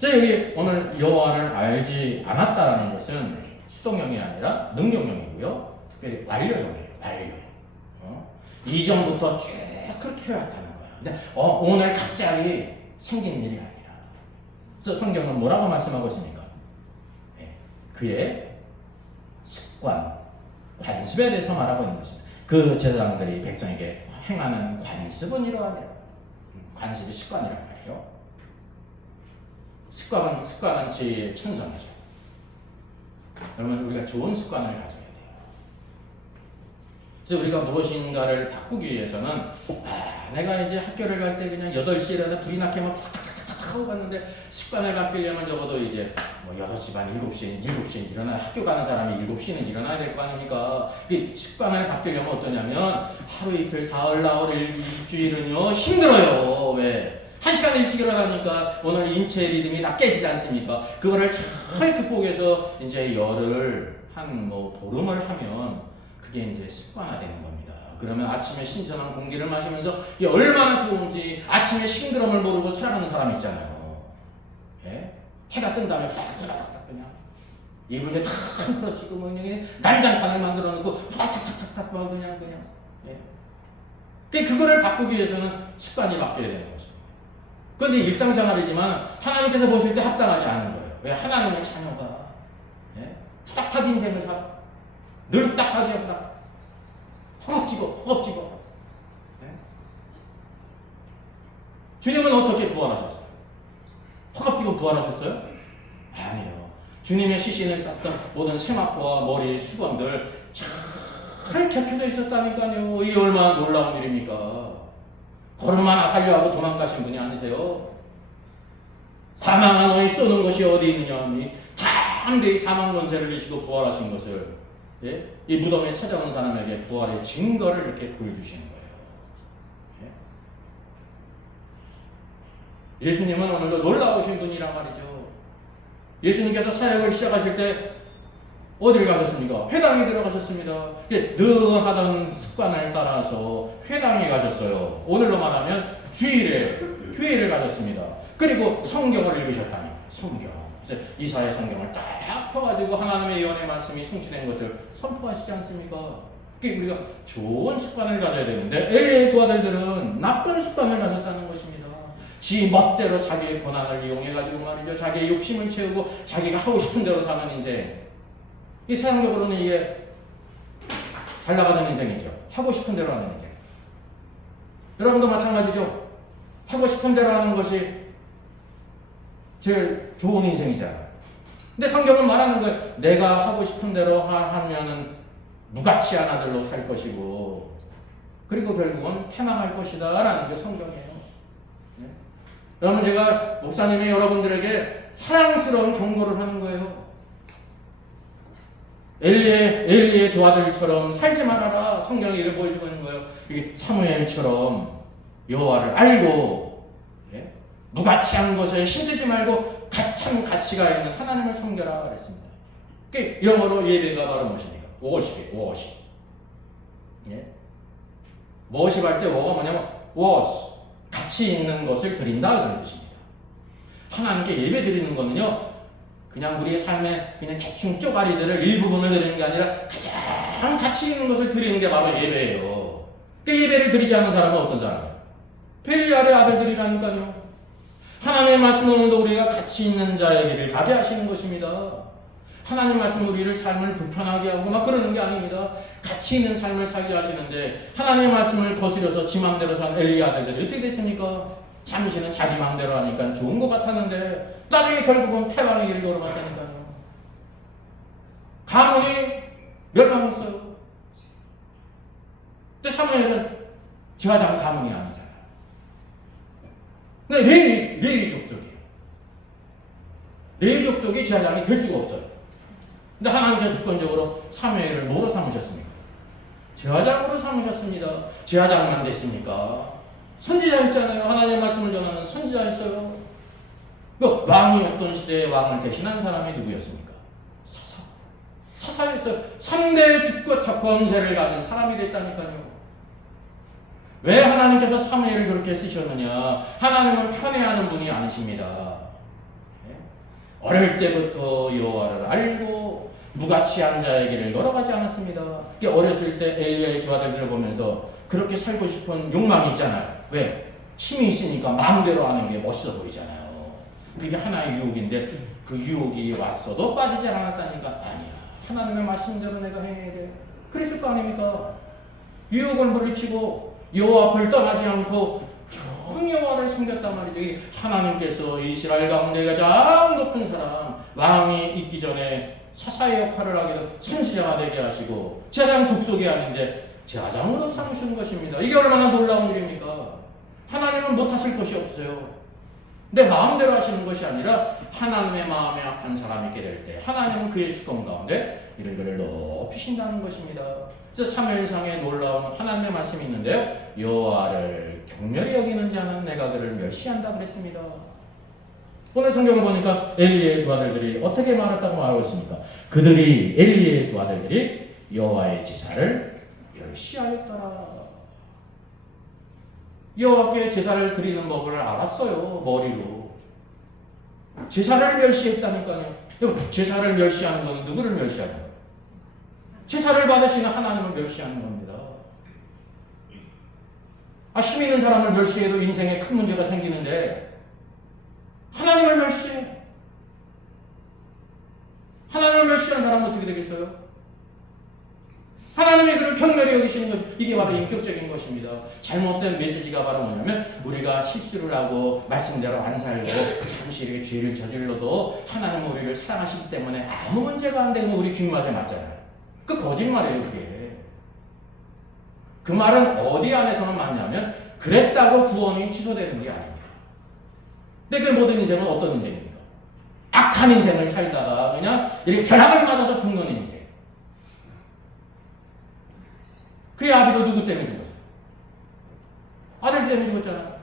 자, 여기 오늘 여호와를 알지 않았다라는 것은 수동형이 아니라 능동형이고요. 특별히 완료형이에요. 완료. 이전부터 쭉 그렇게 해왔다는 거야. 근데 오늘 갑자기 생긴 일이 아니라. 그래서 성경은 뭐라고 말씀하고 있습니까? 네, 그의 습관, 관습에 대해서 말하고 있는 것입니다. 그 제사장들이 백성에게 행하는 관습은 이러하네요. 관습이 습관이란 말이에요. 습관은 제일 천성이죠. 그러면 우리가 좋은 습관을 가져야 돼요. 그래서 우리가 무엇인가를 바꾸기 위해서는 내가 이제 학교를 갈 때 그냥 8시에 일어나 불이 나게 막 탁탁탁탁 하고 갔는데 습관을 바꾸려면 적어도 이제 뭐 6시 반, 7시에 일어나 학교 가는 사람이 7시는 일어나야 될 거 아닙니까? 이 습관을 바꾸려면 어떠냐면 하루 이틀, 사흘, 나흘, 일주일은요 힘들어요. 왜? 1시간 일찍 일어나니까 오늘 인체 리듬이 다 깨지지 않습니까? 그거를 잘 극복해서 이제 열흘, 보름을 하면 그게 이제 습관화되는 겁니다. 그러면 아침에 신선한 공기를 마시면서 이게 얼마나 좋은지 아침에 싱그럼을 모르고 살아가는 사람 있잖아요. 예? 해가 뜬 다음에 탁탁탁탁 그냥 이불에 탁 풀어치고 뭐 그냥 난장판을 만들어 놓고 탁탁탁탁 뭐 그냥 예? 그거를 바꾸기 위해서는 습관이 바뀌어야 되는 거죠. 그런데 일상생활이지만 하나님께서 보실 때 합당하지 않은 거예요. 왜? 하나님의 자녀가 예? 딱딱 인생을 살아. 늘 딱하게 딱 허겁지겁 네? 주님은 어떻게 부활하셨어요? 허겁지겁 부활하셨어요? 아니에요. 주님의 시신을 쌌던 모든 세마포와 머리의 수건들 잘 겹쳐져 있었다니까요. 이게 얼마나 놀라운 일입니까? 걸음 하나 살려하고 도망가신 분이 아니세요. 사망한 너희 쏘는 것이 어디 있느냐 하니 담대히 사망 권세를 이시고 부활하신 것을 예? 이 무덤에 찾아온 사람에게 부활의 증거를 이렇게 보여주시는 거예요. 예? 예수님은 오늘도 놀라우신 분이란 말이죠. 예수님께서 사역을 시작하실 때 어딜 가셨습니까? 회당에 들어가셨습니다. 늘 하던 습관을 따라서 회당에 가셨어요. 오늘로 말하면 주일에 교회를 가셨습니다. 그리고 성경을 읽으셨다니 성경. 이사야 성경을 딱 펴가지고 하나님의 예언의 말씀이 성취된 것을 선포하시지 않습니까? 우리가 좋은 습관을 가져야 되는데 엘리의 두 아들들은 나쁜 습관을 가졌다는 것입니다. 지 멋대로 자기의 권한을 이용해가지고 말이죠. 자기의 욕심을 채우고 자기가 하고 싶은 대로 사는 인생. 이 세상적으로는 이게 잘 나가는 인생이죠. 하고 싶은 대로 하는 인생. 여러분도 마찬가지죠. 하고 싶은 대로 하는 것이 제일 좋은 인생이잖아요. 근데 성경은 말하는 거예요. 내가 하고 싶은 대로 하면은 무가치한 아들로 살 것이고 그리고 결국은 패망할 것이다 라는 게 성경이에요. 네? 여러분 제가 목사님이 여러분들에게 사랑스러운 경고를 하는 거예요. 엘리의 두 아들처럼 살지 말아라. 성경이 이걸 보여주고 있는 거예요. 이게 사무엘처럼 여호와를 알고 무가치한 것에 힘들지 말고 참 가치가 있는 하나님을 섬겨라 그랬습니다. 영어로 예배가 바로 무엇입니까? 워십. 예? 워십 할 때 워가 뭐냐면 워스 가치 있는 것을 드린다 그런 뜻입니다. 하나님께 예배 드리는 거는요 그냥 우리의 삶에 그냥 대충 쪼가리들을 일부분을 드리는 게 아니라 가장 가치 있는 것을 드리는 게 바로 예배예요. 그 예배를 드리지 않는 사람은 어떤 사람이에요? 벨리알의 아들들이라니까요. 하나님의 말씀은 오늘도 우리가 가치 있는 자의 길을 가게 하시는 것입니다. 하나님 말씀은 우리를 삶을 불편하게 하고 막 그러는 게 아닙니다. 가치 있는 삶을 살게 하시는데 하나님의 말씀을 거스려서 지 맘대로 산 엘리 아들들이 어떻게 됐습니까? 잠시는 자기 맘대로 하니까 좋은 것 같았는데 나중에 결국은 패망의 길을 걸어갔다니까요. 가문이 멸망했어요. 근데 사무엘은 제사장 가문이 아니잖아요. 근데 레위 족속이에요. 레위 족속이 제사장이 될 수가 없어요. 근데 하나님께서 주권적으로 사무엘을 뭐로 삼으셨습니까? 제사장으로 삼으셨습니다. 제사장만 됐습니까? 선지자였잖아요. 하나님의 말씀을 전하는 선지자였어요. 그 왕이 없던 시대에 왕을 대신한 사람이 누구였습니까? 사사였어요. 3대 주권 권세를 가진 사람이 됐다니까요. 왜 하나님께서 사무엘을 그렇게 쓰셨느냐? 하나님은 편애하는 분이 아니십니다. 어릴 때부터 여호와를 알고 무가치한 자의 길을 걸어가지 않았습니다. 어렸을 때 엘리야의 두 아들들을 보면서 그렇게 살고 싶은 욕망이 있잖아요. 왜? 힘이 있으니까 마음대로 하는 게 멋있어 보이잖아요. 그게 하나의 유혹인데 그 유혹이 왔어도 빠지지 않았다니까. 아니야. 하나님의 말씀대로 내가 행해야 돼. 그랬을 거 아닙니까? 유혹을 물리치고 여호와 앞을 떠나지 않고 총 여호와를 섬겼단 말이죠. 하나님께서 이스라엘 가운데 가장 높은 사람, 왕이 있기 전에 사사의 역할을 하게 되고 선지자가 되게 하시고 제사장 족속이 아닌데 제사장으로 삼으신 것입니다. 이게 얼마나 놀라운 일입니까? 하나님은 못하실 것이 없어요. 내 마음대로 하시는 것이 아니라 하나님의 마음에 합한 사람이 있게 될 때 하나님은 그의 주권 가운데 이런 것을 높이신다는 것입니다. 그래서 사무엘상에 놀라운 하나님의 말씀이 있는데요. 여호와를 경멸히 여기는 자는 내가 그를 멸시한다 그랬습니다. 오늘 성경을 보니까 엘리의 두 아들들이 어떻게 말했다고 말하고 있습니까? 엘리의 두 아들들이 여호와의 제사를 멸시하였더라. 여호와께 제사를 드리는 법을 알았어요. 머리로. 제사를 멸시했다니까요. 제사를 멸시하는 건 누구를 멸시하는 거예요? 제사를 받으시는 하나님을 멸시하는 겁니다. 힘 있는 사람을 멸시해도 인생에 큰 문제가 생기는데 하나님을 멸시해. 하나님을 멸시하는 사람은 어떻게 되겠어요? 하나님이 그를 경멸히 여기시는 것, 이게 바로 인격적인 것입니다. 잘못된 메시지가 바로 뭐냐면 우리가 실수를 하고 말씀대로 안 살고 잠시 이렇게 죄를 저질러도 하나님은 우리를 사랑하시기 때문에 아무 문제가 안 되면 우리 귀 맞에 맞잖아요. 그 거짓말이에요. 그게. 그 말은 어디 안에서는 맞냐면 그랬다고 구원이 취소되는 게 아닙니다. 근데 그 모든 인생은 어떤 인생입니까? 악한 인생을 살다가 그냥 이렇게 벼락을 맞아서 죽는 인생. 그의 아비도 누구 때문에 죽었어요? 아들 때문에 죽었잖아요.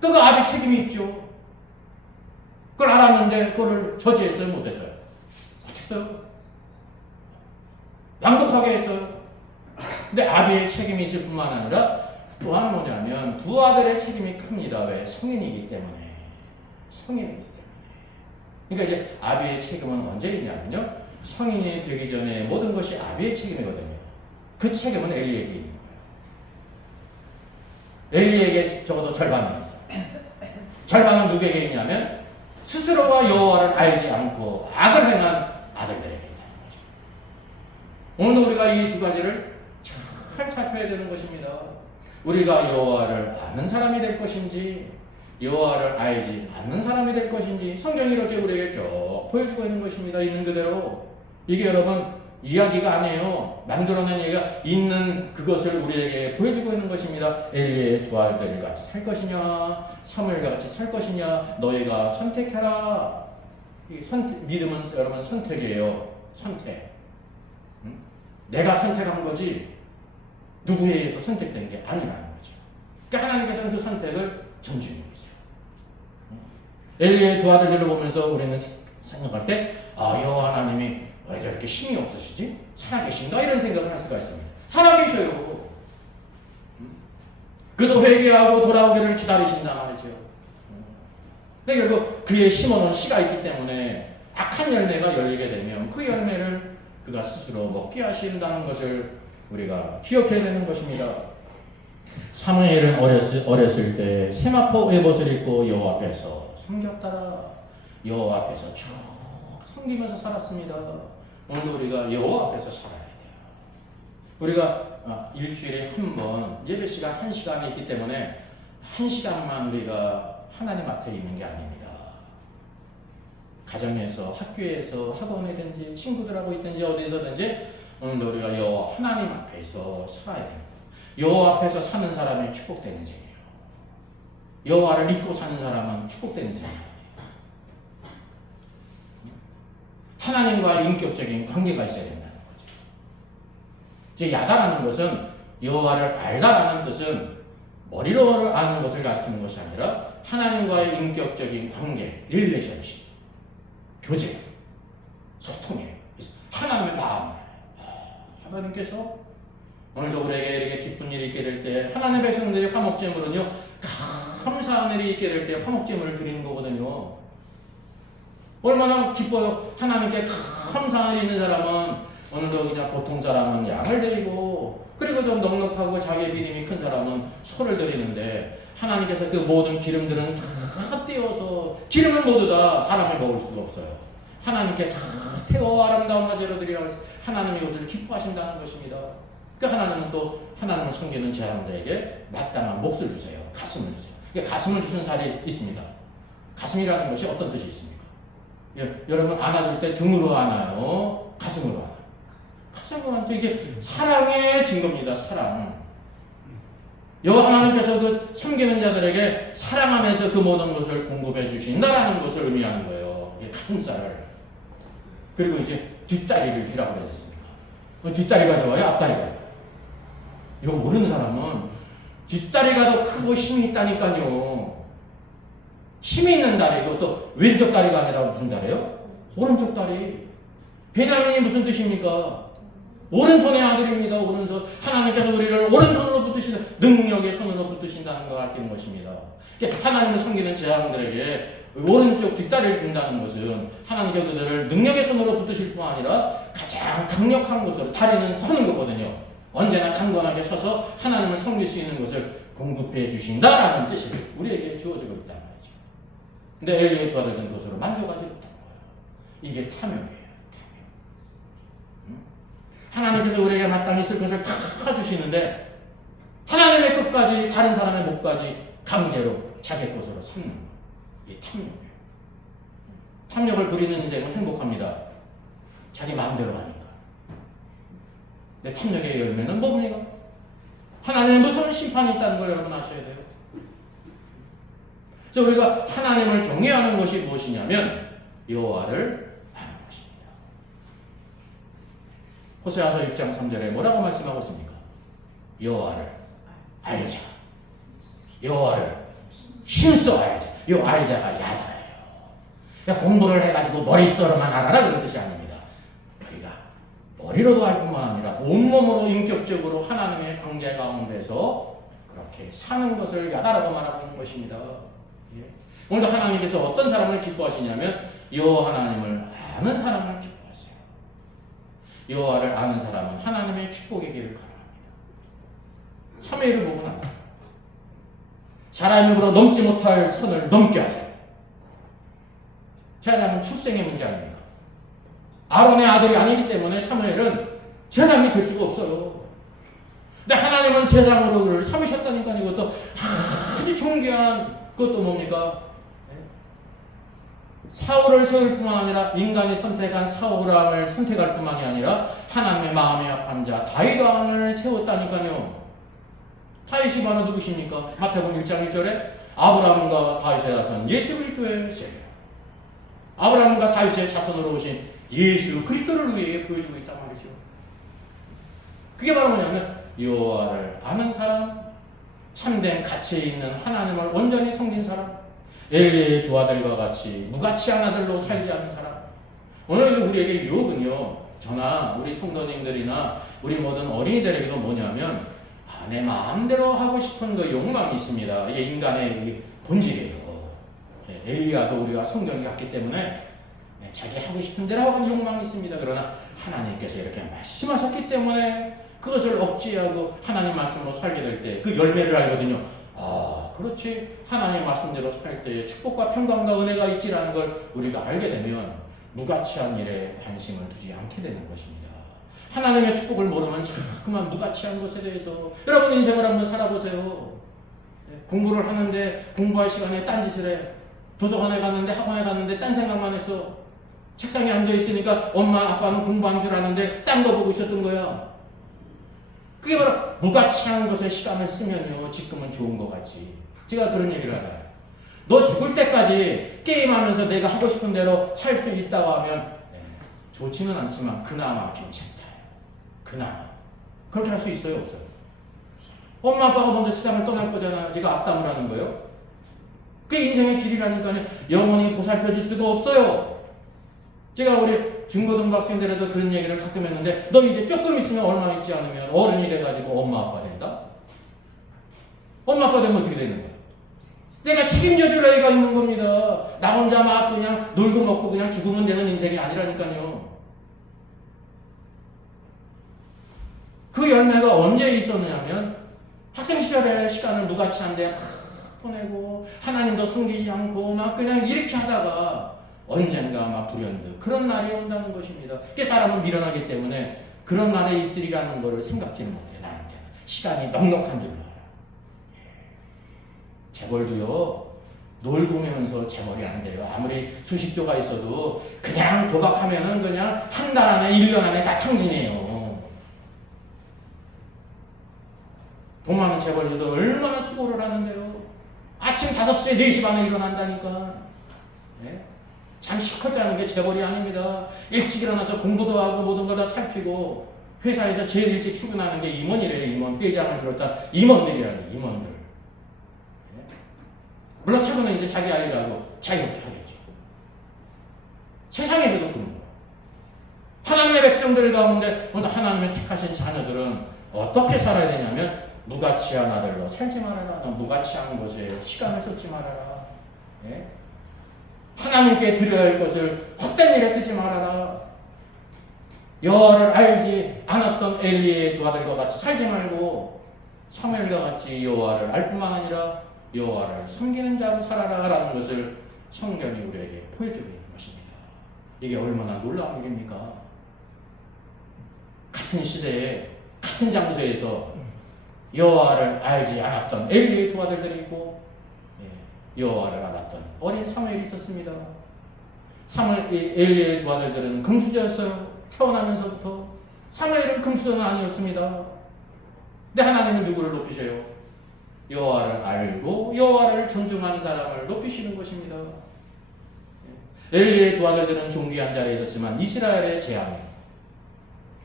그 아비 책임이 있죠. 그걸 알았는데 그걸 저지했어요? 못했어요? 못했어요. 완곡하게 했어요. 근데 아비의 책임이 있을 뿐만 아니라 또한 뭐냐면 두 아들의 책임이 큽니다. 왜? 성인이기 때문에. 성인이기 때문에. 그러니까 이제 아비의 책임은 언제 있냐면요. 성인이 되기 전에 모든 것이 아비의 책임이거든요. 그 책임은 엘리에게 있는 거예요. 엘리에게 적어도 절반은 있어요. 절반은 누구에게 있냐면 스스로가 여호와를 알지 않고 악을 행한 아들들에게 있다는 거죠. 오늘도 우리가 이 두 가지를 잘 살펴야 되는 것입니다. 우리가 여호와를 아는 사람이 될 것인지 여호와를 알지 않는 사람이 될 것인지 성경이 이렇게 우리에게 쭉 보여주고 있는 것입니다. 있는 그대로. 이게 여러분 이야기가 아니에요. 만들어낸 얘기가 있는 그것을 우리에게 보여주고 있는 것입니다. 엘리의 두 아들들 같이 살 것이냐 사무엘과 같이 살 것이냐 너희가 선택해라. 믿음은 여러분 선택이에요. 선택. 내가 선택한 거지 누구에 의해서 선택된 게 아니라는 거죠. 그러니까 하나님께서는 그 선택을 존중해 주세요. 엘리의 두 아들들을 보면서 우리는 생각할 때 여호와 하나님이 왜 저렇게 힘이 없으시지? 살아계신가? 이런 생각을 할 수가 있습니다. 살아계셔요. 그도 회개하고 돌아오기를 기다리신다 말이죠. 그러니까 결국 그의 심어놓은 씨가 있기 때문에 악한 열매가 열리게 되면 그 열매를 그가 스스로 먹게 하신다는 것을 우리가 기억해야 되는 것입니다. 사무엘은 어렸을 때 세마포 에봇을 입고 여호와 앞에서 섬겼더라. 여호와 앞에서 쭉 섬기면서 살았습니다. 오늘도 우리가 여호와 앞에서 살아야 돼요. 우리가 일주일에 한 번 예배 시간 1시간이 있기 때문에 1시간만 우리가 하나님 앞에 있는 게 아닙니다. 가정에서, 학교에서, 학원이든지 친구들하고 있든지 어디서든지 오늘도 우리가 여호와 하나님 앞에서 살아야 됩니다. 여호와 앞에서 사는 사람이 축복된 인생이에요. 여호와를 믿고 사는 사람은 축복된 인생이에요. 하나님과 인격적인 관계가 있어야 된다는 거죠. 이제 야다라는 것은 여호와를 알다라는 뜻은 머리로 아는 것을 가리키는 것이 아니라 하나님과의 인격적인 관계, 릴레이션십, 교제, 소통이에요. 하나님의 마음이에요. 하나님께서 오늘도 우리에게 이렇게 기쁜 일이 있게 될 때 하나님의 백성들의 화목제물은요 감사한 일이 있게 될 때 화목제물을 드리는 거거든요. 얼마나 기뻐요. 하나님께 감사한 일이 있는 사람은 오늘도 그냥 보통 사람은 양을 드리고 그리고 좀 넉넉하고 자기의 믿음이 큰 사람은 소를 드리는데 하나님께서 그 모든 기름들은 다 띄워서 기름은 모두 다 사람이 먹을 수가 없어요. 하나님께 다 태워 아름다운 화제로 드리라고 해서 하나님이 이것을 기뻐하신다는 것입니다. 그 하나님은 또 하나님을 섬기는 제 사람들에게 마땅한 몫을 주세요. 가슴을 주세요. 그러니까 가슴을 주신 살이 있습니다. 가슴이라는 것이 어떤 뜻이 있습니까? 여러분 안아줄 때 등으로 안아요? 가슴으로 안아요? 가슴으로 안아요. 이게 사랑의 증거입니다. 사랑. 여호와 하나님께서 그 섬기는 자들에게 사랑하면서 그 모든 것을 공급해 주신다라는 것을 의미하는 거예요. 가슴살을. 그리고 이제 뒷다리를 주라고 그랬습니다. 뒷다리가 좋아요? 앞다리가 좋아요? 이거 모르는 사람은 뒷다리가 더 크고 힘이 있다니까요. 힘이 있는 다리고 또 왼쪽 다리가 아니라 무슨 다리예요? 오른쪽 다리. 베냐민이 무슨 뜻입니까? 오른손의 아들입니다. 오른손. 하나님께서 우리를 오른손으로 붙드시는 능력의 손으로 붙드신다는 걸 알리는 것입니다. 하나님을 섬기는 제사장들에게 오른쪽 뒷다리를 준다는 것은 하나님께서 그들을 능력의 손으로 붙드실 뿐 아니라 가장 강력한 것으로 다리는 서는 거거든요. 언제나 강건하게 서서 하나님을 섬길 수 있는 것을 공급해 주신다라는 뜻이 우리에게 주어지고 있단 말이죠. 근데 엘리의 두 아들은 그것으로 만족하지 못한 거예요. 이게 탐욕이에요. 하나님께서 우리에게 마땅히 쓸 것을 다 주시는데 하나님의 끝까지 다른 사람의 목까지 강제로 자기 것으로 삼는 거예요. 이게 탐욕이에요. 탐욕을 부리는 인생은 행복합니다. 자기 마음대로 하니까. 내 탐욕의 열매는 뭡니까? 하나님의 무서운 심판이 있다는 걸 여러분 아셔야 돼요. 그래서 우리가 하나님을 경외하는 것이 무엇이냐면 여호와를 아는 것입니다. 호세아서 6장 3절에 뭐라고 말씀하고 있습니까? 여호와를 알자. 여호와를 힘써 알자. 이 알자가 야다예요. 그러니까 공부를 해가지고 머릿속으로만 알아라 그런 뜻이 아닙니다. 머리로도 알 뿐만 아니라 온몸으로 인격적으로 하나님의 관계 가운데서 그렇게 사는 것을 야다라고 말하고 있는 것입니다. 예. 오늘도 하나님께서 어떤 사람을 기뻐하시냐면 여호와 하나님을 아는 사람을 기뻐하세요. 여호와를 아는 사람은 하나님의 축복의 길을 걸어갑니다. 참회를 보고 나면 사람의 입으로 넘지 못할 선을 넘게 하세요. 제사장은 출생의 문제 아닙니까? 아론의 아들이 아니기 때문에 사무엘은 제사장이 될 수가 없어요. 근데 하나님은 제사장으로 그를 삼으셨다니까 이것도 아주 존귀한 그것도 뭡니까? 사울을 세울 뿐만 아니라 인간이 선택한 사울왕을 선택할 뿐만이 아니라 하나님의 마음에 합한 자 다윗 왕을 세웠다니까요. 다윗이 바로 누구십니까? 마태복음 1장 1절에 아브라함과 다윗의 자손 예수 그리스도의 세계. 아브라함과 다윗의 자손으로 오신 예수 그리스도를 위해 보여주고 있단 말이죠. 그게 바로 뭐냐면 여호와를 아는 사람, 참된 가치에 있는 하나님을 온전히 섬긴 사람, 엘리의 두 아들과 같이 무가치한 아들로 살지 않는 사람. 오늘 우리에게 유혹은요, 저나 우리 성도님들이나 우리 모든 어린이들에게도 뭐냐면 내 마음대로 하고 싶은 그 욕망이 있습니다. 이게 인간의 본질이에요. 엘리야도 우리가 성경이 같기 때문에 자기 하고 싶은 대로 하는 욕망이 있습니다. 그러나 하나님께서 이렇게 말씀하셨기 때문에 그것을 억제하고 하나님 말씀으로 살게 될 때 그 열매를 알거든요. 아, 그렇지. 하나님 말씀대로 살 때에 축복과 평강과 은혜가 있지라는 걸 우리가 알게 되면 무가치한 일에 관심을 두지 않게 되는 것입니다. 하나님의 축복을 모르면 자꾸만 무가치한 것에 대해서 여러분 인생을 한번 살아보세요. 공부를 하는데 공부할 시간에 딴짓을 해. 도서관에 갔는데 학원에 갔는데 딴 생각만 했어. 책상에 앉아있으니까 엄마 아빠는 공부한 줄 아는데 딴 거 보고 있었던 거야. 그게 바로 무가치한 것에 시간을 쓰면요 지금은 좋은 것 같지. 제가 그런 얘기를 하잖아요. 너 죽을 때까지 게임하면서 내가 하고 싶은 대로 살 수 있다고 하면 좋지는 않지만 그나마 괜찮다. 그나마. 그렇게 할 수 있어요? 없어요? 엄마 아빠가 먼저 세상을 떠날 거잖아요. 제가 악담을 하는 거예요? 그게 인생의 길이라니까요. 영원히 보살펴질 수가 없어요. 제가 우리 중고등부 학생들에도 그런 얘기를 가끔 했는데, 너 이제 조금 있으면 얼마 있지 않으면 어른이 돼가지고 엄마 아빠 된다? 엄마 아빠 되면 어떻게 되는 거야? 내가 책임져줄 애가 있는 겁니다. 나 혼자 막 그냥 놀고 먹고 그냥 죽으면 되는 인생이 아니라니까요. 그 열매가 언제 있었느냐면 학생 시절에 시간을 무가치한데 보내고 하나님도 섬기지 않고 막 그냥 이렇게 하다가 언젠가 막 불현듯 그런 날이 온다는 것입니다. 그게 사람은 미련하기 때문에 그런 날에 있으리라는 것을 생각지는 못해. 나한테 시간이 넉넉한 줄 알아. 재벌도요 놀고면서 재벌이 안 돼요. 아무리 수십조가 있어도 그냥 도박하면은 그냥 한 달 안에 1년 안에 다 탕진해요. 돈 많은 재벌들도 얼마나 수고를 하는데요. 아침 5시에 4시 반에 일어난다니까. 네? 잠 실컷 자는 게 재벌이 아닙니다. 일찍 일어나서 공부도 하고 모든 걸 다 살피고 회사에서 제일 일찍 출근하는 게 임원이래요. 임원. 회장을 비롯한 임원들이라니 임원들. 네? 물론 퇴근은 이제 자기 할 일하고 자유롭게 하겠죠. 세상에서도 그런 거예요. 하나님의 백성들 가운데 오늘 하나님의 택하신 자녀들은 어떻게 살아야 되냐면 무가치한 아들로 살지 말아라. 무가치한 것에 시간을 쏟지 말아라. 예? 하나님께 드려야 할 것을 헛된 일에 쓰지 말아라. 여호와를 알지 않았던 엘리의 두 아들과 같이 살지 말고 사무엘과 같이 여호와를 알 뿐만 아니라 여호와를 섬기는 자로 살아라 라는 것을 성경이 우리에게 보여주고 있는 것입니다. 이게 얼마나 놀라운 일입니까? 같은 시대에 같은 장소에서 여호와를 알지 않았던 엘리의 두 아들들이 있고 여호와를 알았던 어린 사무엘이 있었습니다. 엘리의 두 아들들은 금수저였어요. 태어나면서부터. 사무엘은 금수저는 아니었습니다. 근데 하나님은 누구를 높이셔요? 여호와를 알고 여호와를 존중하는 사람을 높이시는 것입니다. 엘리의 두 아들들은 존귀한 자리에 있었지만 이스라엘의 재앙이에요.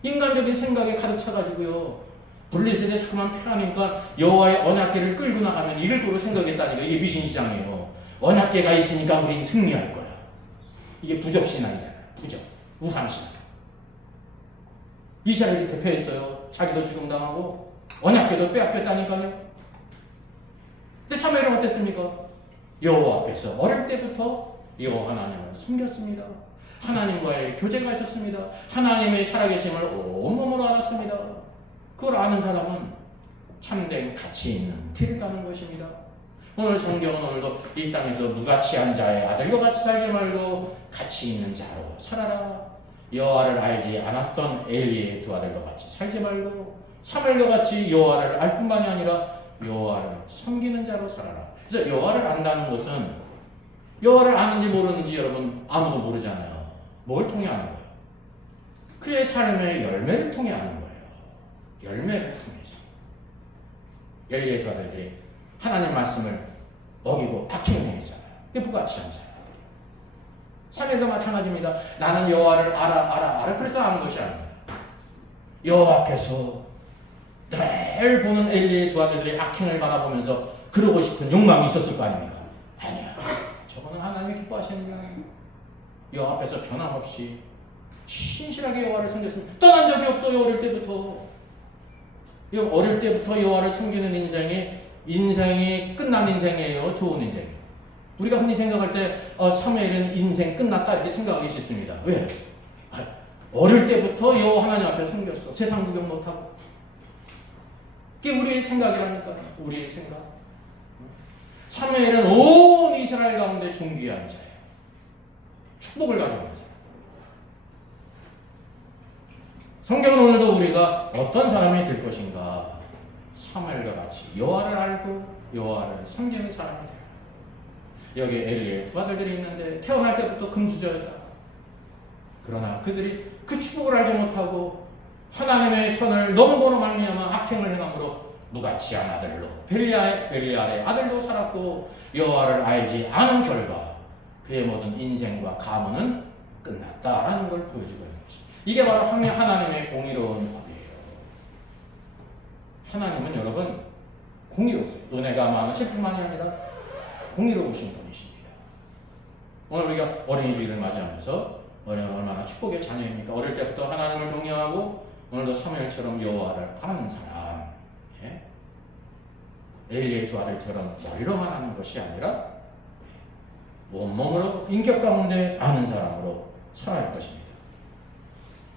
인간적인 생각에 가득 차가지고요. 블레셋에 자꾸만 패하니까 여호와의 언약궤를 끌고 나가면 이길 거로 생각했다니까. 이게 미신시장이에요. 언약궤가 있으니까 우린 승리할 거야. 이게 부적신앙이잖아요. 부적. 우상신앙. 이스라엘이 대표했어요. 자기도 죽음당하고 언약궤도 빼앗겼다니까요. 근데 사무엘은 어땠습니까? 여호와 앞에서 어릴 때부터 여호와 하나님을 숨겼습니다. 하나님과의 교제가 있었습니다. 하나님의 살아계심을 온몸으로 알았습니다. 그걸 아는 사람은 참된 가치 있는 길을 가는 것입니다. 오늘 성경은 오늘도 이 땅에서 무가치한 자의 아들과 같이 살지 말고 가치 있는 자로 살아라. 여호와를 알지 않았던 엘리의 두 아들과 같이 살지 말고 사무엘과 같이 여호와를 알 뿐만이 아니라 여호와를 섬기는 자로 살아라. 그래서 여호와를 안다는 것은 여호와를 아는지 모르는지 여러분 아무도 모르잖아요. 뭘 통해 아는 거예요? 그의 삶의 열매를 통해 아는 거예요. 열매를 통해서. 엘리의 두 아들들이 하나님 말씀을 어기고 악행행했잖아요. 이게 무가치한 자예요. 사무엘도 마찬가지입니다. 나는 여호와를 알아. 그래서 아는 것이 아니에요. 여호와 앞에서 늘 보는 엘리의 두 아들들이 악행을 바라보면서 그러고 싶은 욕망이 있었을 거 아닙니까? 아니야. 저거는 하나님이 기뻐하시는 거예요. 여호와 앞에서 변함없이 신실하게 여호와를 섬겼습니다. 떠난 적이 없어요. 어릴 때부터 여호와를 섬기는 인생이 끝난 인생이에요. 좋은 인생. 우리가 흔히 생각할 때 사무엘은 인생 끝났다 이렇게 생각하기 쉽습니다. 왜? 어릴 때부터 여호와 하나님 앞에 섬겼어. 세상 구경 못하고. 그게 우리의 생각이라니까. 우리의 생각. 사무엘은 온 이스라엘 가운데 존귀한 자예요. 축복을 가지고 있는 자예요. 성경은 오늘도 우리가 어떤 사람이 될 것인가? 사무엘과 같이 여호와를 알고 여호와를 섬기는 사람이 돼요. 여기 엘리의 두 아들들이 있는데 태어날 때부터 금수저였다. 그러나 그들이 그 축복을 알지 못하고 하나님의 선을 넘어보는 말미암아 악행을 행함으로 무가치한 아들로 벨리알의 아들로 살았고 여호와를 알지 않은 결과 그의 모든 인생과 가문은 끝났다라는 걸 보여주고 있는 것입니다. 이게 바로 하나님의 공의로운 법이에요. 하나님은 여러분 공의로우세요. 은혜가 많으실 뿐만이 아니라 공의로우신 분이십니다. 오늘 우리가 어린이 주일을 맞이하면서 얼마나 축복의 자녀입니까? 어릴 때부터 하나님을 경외하고 오늘도 사무엘처럼 여호와를 아는 사람, 예? 엘리의 두 아들처럼 머리로만 아는 것이 아니라 온몸으로 인격 가운데 아는 사람으로 살아야 할 것입니다.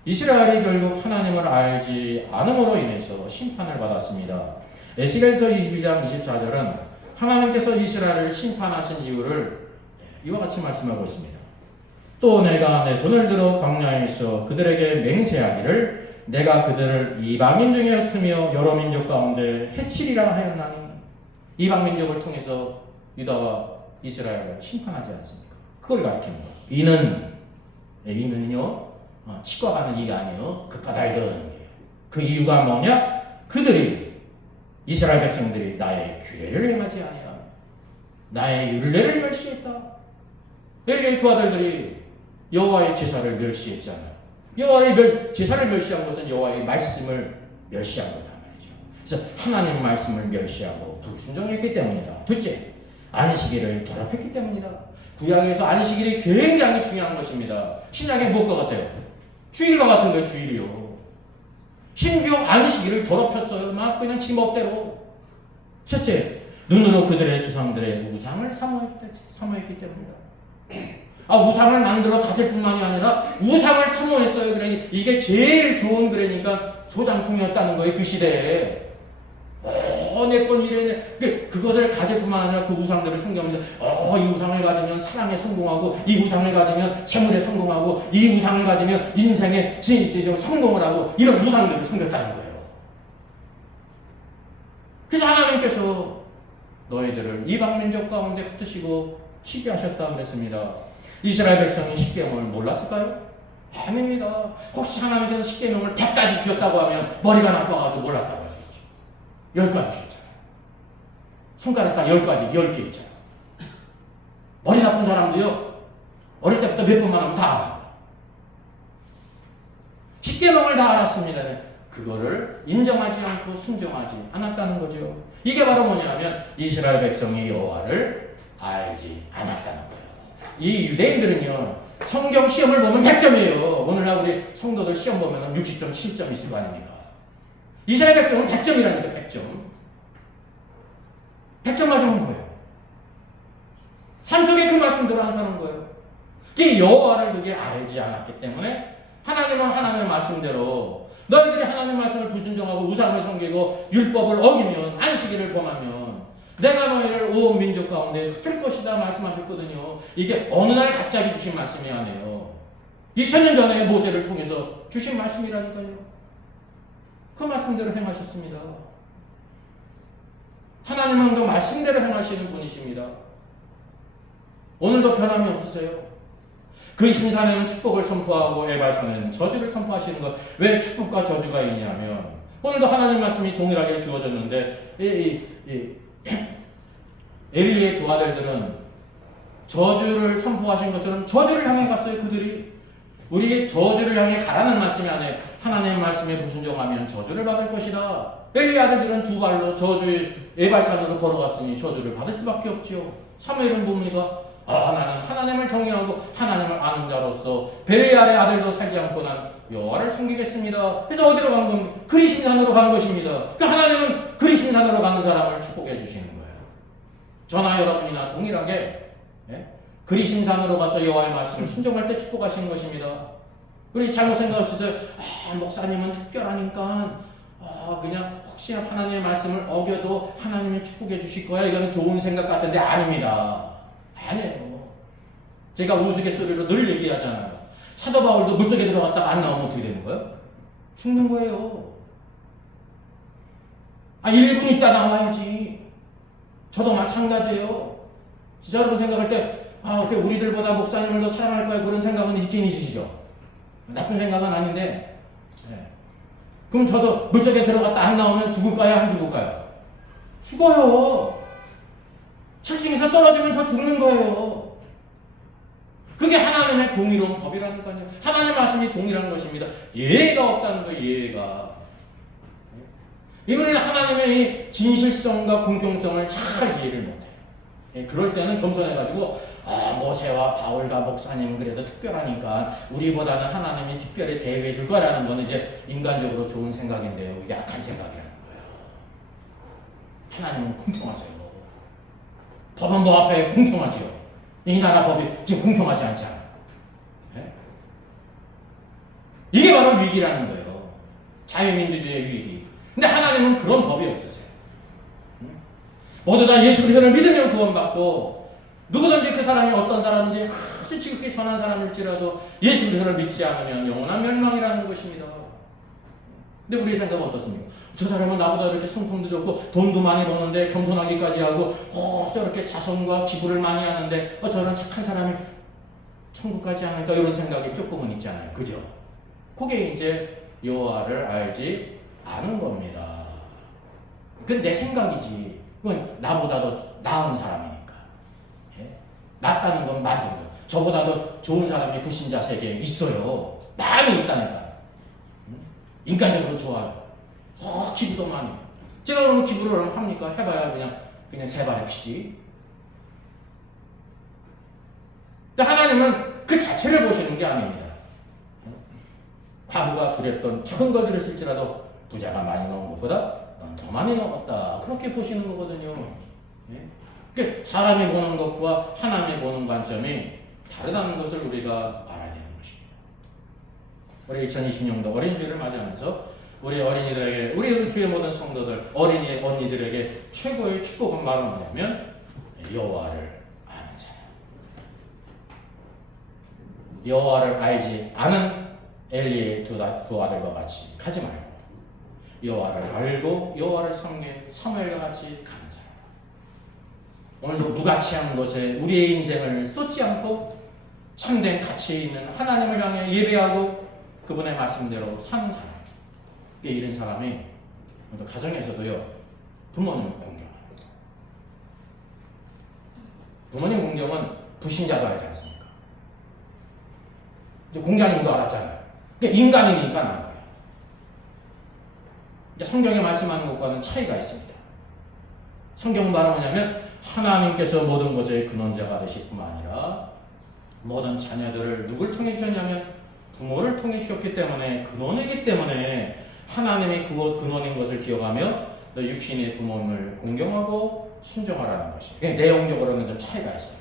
이스라엘이 결국 하나님을 알지 않음으로 인해서 심판을 받았습니다. 에스겔서 22장 24절은 하나님께서 이스라엘을 심판하신 이유를 이와 같이 말씀하고 있습니다. 또 내가 내 손을 들어 광야에서 그들에게 맹세하기를 내가 그들을 이방인 중에 흩으며 여러 민족 가운데 해치리라 하였나니. 이방 민족을 통해서 유다와 이스라엘을 심판하지 않습니까? 그걸 가리키는 거예요. 이는요 치과 가는 이가 아니에요. 그 까닭은 그 이유가 뭐냐? 그들이 이스라엘 백성들이 나의 규례를 행하지 아니하며 나의 율례를 멸시했다. 엘리의 두 아들들이 여호와의 제사를 멸시했잖아요. 여호와의 제사를 멸시한 것은 여호와의 말씀을 멸시한 거다 말이죠. 그래서 하나님의 말씀을 멸시하고 불순종했기 때문이다. 둘째, 안식일을 더럽혔기 때문이다. 구약에서 안식일이 굉장히 중요한 것입니다. 신약에 무엇과 같아요? 주일과 같은 거예요. 주일이요. 심지어 안식일을 더럽혔어요. 막 그냥 지 멋대로. 셋째, 눈으로 그들의 조상들의 우상을 사모했기 때문이다. 우상을 만들어 가질 뿐만이 아니라 우상을 사모했어요. 그러니 이게 제일 좋은 그러니까 소장품이었다는 거예요. 그 시대에. 내 건 이래네. 그것을 가질 뿐만 아니라 그 우상들을 섬기면서 이 우상을 가지면 사랑에 성공하고 이 우상을 가지면 재물에 성공하고 이 우상을 가지면 인생에 성공을 하고 이런 우상들을 섬겼다는 거예요. 그래서 하나님께서 너희들을 이방 민족 가운데 흩으시고 치게 하셨다 그랬습니다. 이스라엘 백성이 십계명을 몰랐을까요? 아닙니다. 혹시 하나님께서 십계명을 100가지 주셨다고 하면 머리가 나빠가지고 몰랐다고 할 수 있죠. 10가지 주셨잖아요. 손가락 딱 10가지, 10개 있잖아요. 머리 나쁜 사람도요, 어릴 때부터 몇 번만 하면 다 압니다. 십계명을 다 알았습니다. 그거를 인정하지 않고 순종하지 않았다는 거죠. 이게 바로 뭐냐면 이스라엘 백성이 여호와를 알지 않았다는 거예요. 이 유대인들은요, 성경 시험을 보면 100점이에요. 오늘날 우리 성도들 시험 보면 60점, 70점 있을 거 아닙니까? 이스라엘 백성은 100점이라니까, 100점. 100점 맞으면 뭐예요? 산속에 그 말씀대로 안 사는 거예요. 그게 여호와를 그게 알지 않았기 때문에 하나님은 하나님의 말씀대로 너희들이 하나님의 말씀을 불순종하고 우상을 섬기고 율법을 어기면 안식일을 범하면 내가 너희를 온 민족 가운데 흩을 것이다 말씀하셨거든요. 이게 어느 날 갑자기 주신 말씀이 아니에요. 2000년 전에 모세를 통해서 주신 말씀이라니까요. 그 말씀대로 행하셨습니다. 하나님은 그 말씀대로 행하시는 분이십니다. 오늘도 변함이 없으세요. 그 신산에는 축복을 선포하고 에발산에는 저주를 선포하시는 것. 왜 축복과 저주가 있냐면 오늘도 하나님 말씀이 동일하게 주어졌는데 엘리의 두 아들들은 저주를 선포하신 것처럼 저주를 향해 갔어요. 그들이 우리의 저주를 향해 가라는 말씀이 아니에요. 하나님의 말씀에 불순종하면 저주를 받을 것이다. 엘리 아들들은 두 발로 저주의 에발산으로 걸어갔으니 저주를 받을 수밖에 없지요. 사무엘은 뭡니까? 나는 하나님을 경외하고 하나님을 아는 자로서 벨리알의 아들도 살지 않고 난 여호와를 섬기겠습니다. 그래서 어디로 간 겁니까? 그리심산으로 간 것입니다. 그러니까 하나님은 그리심산으로 가는 사람을 축복해 주시는 거예요. 저나 여러분이나 동일하게 그리심산으로 가서 여호와의 말씀을 순종할 때 축복하시는 것입니다. 우리 잘못 생각했어요. 목사님은 특별하니까 그냥 혹시 하나님의 말씀을 어겨도 하나님이 축복해 주실 거야. 이거는 좋은 생각 같은데 아닙니다. 아니에요. 제가 우스갯소리로 늘 얘기하잖아요. 사도 바울도 물속에 들어갔다가 안 나오면 어떻게 되는 거예요? 죽는 거예요. 1분 있다 나와야지. 저도 마찬가지예요. 진짜 여러분 생각할 때 우리들보다 목사님을 더 사랑할 거야 그런 생각은 있긴 있으시죠? 나쁜 생각은 아닌데 그럼 저도 물속에 들어갔다 안 나오면 죽을까요? 안 죽을까요? 죽어요. 7층에서 떨어지면 저 죽는 거예요. 그게 그게 하나님의 동일한 법이라니까요. 하나님의 말씀이 동일한 것입니다. 예외가 없다는 거예요. 예외가. 이분은 하나님의 이 진실성과 공평성을 잘 이해를 못해요. 그럴 때는 겸손해가지고 모세와 바울과 목사님 그래도 특별하니까 우리보다는 하나님이 특별히 대우해 줄 거라는 거는 이제 인간적으로 좋은 생각인데요. 이게 악한 생각이라는 거예요. 하나님은 공평하세요. 법은 뭐 앞에 공평하지요. 이 나라 법이 지금 공평하지 않잖아. 네? 이게 바로 위기라는 거예요. 자유민주주의의 위기. 근데 하나님은 그런 법이 없으세요. 모두 다 예수 그리스도를 믿으면 구원받고 누구든지 그 사람이 어떤 사람인지 아주 지극히 선한 사람일지라도 예수 그리스도를 믿지 않으면 영원한 멸망이라는 것입니다. 근데 우리의 생각은 어떻습니까? 저 사람은 나보다 이렇게 성품도 좋고 돈도 많이 버는데 겸손하기까지 하고 저렇게 자선과 기부를 많이 하는데 저런 착한 사람이 천국까지 않을까 이런 생각이 조금은 있잖아요. 그죠? 그게 이제 여호와를 알지 않은 겁니다. 그건 내 생각이지. 그건 나보다 더 나은 사람이니까. 예? 낫다는 건 맞은 거예요. 저보다 더 좋은 사람이 불신자 세계에 있어요. 많이 있다니까. 인간적으로 좋아요. 기부도 많이. 제가 그러면 기부를 합니까? 해봐야 그냥 세 발의 피지. 근데 하나님은 그 자체를 보시는 게 아닙니다. 과부가 드렸던 적은 걸 드렸을지라도 부자가 많이 넣은 것보다 넌 더 많이 넣었다. 그렇게 보시는 거거든요. 네? 그러니까 사람이 보는 것과 하나님이 보는 관점이 다르다는 것을 우리가 알아야 되는 것입니다. 우리 2020년도 어린이주일을 맞이하면서 우리 어린이들에게, 우리 주의 모든 성도들, 어린이 언니들에게 최고의 축복은 말은 뭐냐면 여호와를 아는 자야. 여호와를 알지 않은 엘리의 두 아들과 같이 가지 말고 여호와를 알고 여호와를 섬긴 사무엘과 같이 가는 자야. 오늘도 무가치한 것에 우리의 인생을 쏟지 않고 참된 가치 있는 하나님을 향해 예배하고 그분의 말씀대로 사는 사람. 이런 사람이 가정에서도요, 부모님을 공경합니다. 부모님 공경은 불신자도 알지 않습니까? 이제 공자님도 알았잖아요. 그러니까 인간이니까 나은 거예요. 이제 성경에 말씀하는 것과는 차이가 있습니다. 성경은 바로 뭐냐면 하나님께서 모든 것의 근원자가 되실 뿐만 아니라 모든 자녀들을 누굴 통해 주셨냐면 부모를 통해 주셨기 때문에 근원이기 때문에 하나님의 근원인 것을 기억하며 육신의 부모님을 공경하고 순종하라는 것이. 내용적으로는 좀 차이가 있어요.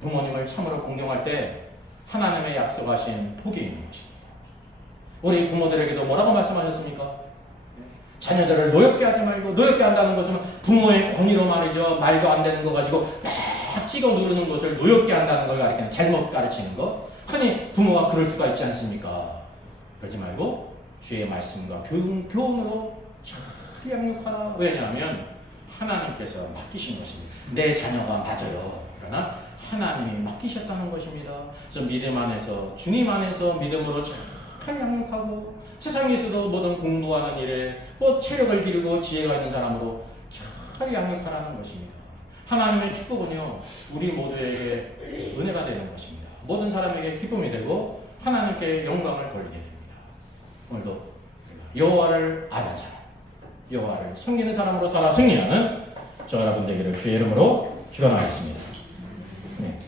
부모님을 참으로 공경할 때 하나님의 약속하신 복이 있는 것입니다. 우리 부모들에게도 뭐라고 말씀하셨습니까? 자녀들을 노엽게 하지 말고, 노엽게 한다는 것은 부모의 권위로 말이죠. 말도 안 되는 거 가지고 막 찍어 누르는 것을 노엽게 한다는 걸 가리키는, 잘못 가르치는 거. 흔히 부모가 그럴 수가 있지 않습니까? 그러지 말고 주의 말씀과 교훈으로 잘 양육하라. 왜냐하면 하나님께서 맡기신 것입니다. 내 자녀가 맞아요. 그러나 하나님이 맡기셨다는 것입니다. 그래서 믿음 안에서, 주님 안에서 믿음으로 잘 양육하고 세상에서도 모든 공부하는 일에 체력을 기르고 지혜가 있는 사람으로 잘 양육하라는 것입니다. 하나님의 축복은요, 우리 모두에게 은혜가 되는 것입니다. 모든 사람에게 기쁨이 되고 하나님께 영광을 돌리게 됩니다. 오늘도 여호와를 아는 사람, 여호와를 섬기는 사람으로 살아 승리하는 저 여러분 되기를 주의 이름으로 축원하겠습니다. 네.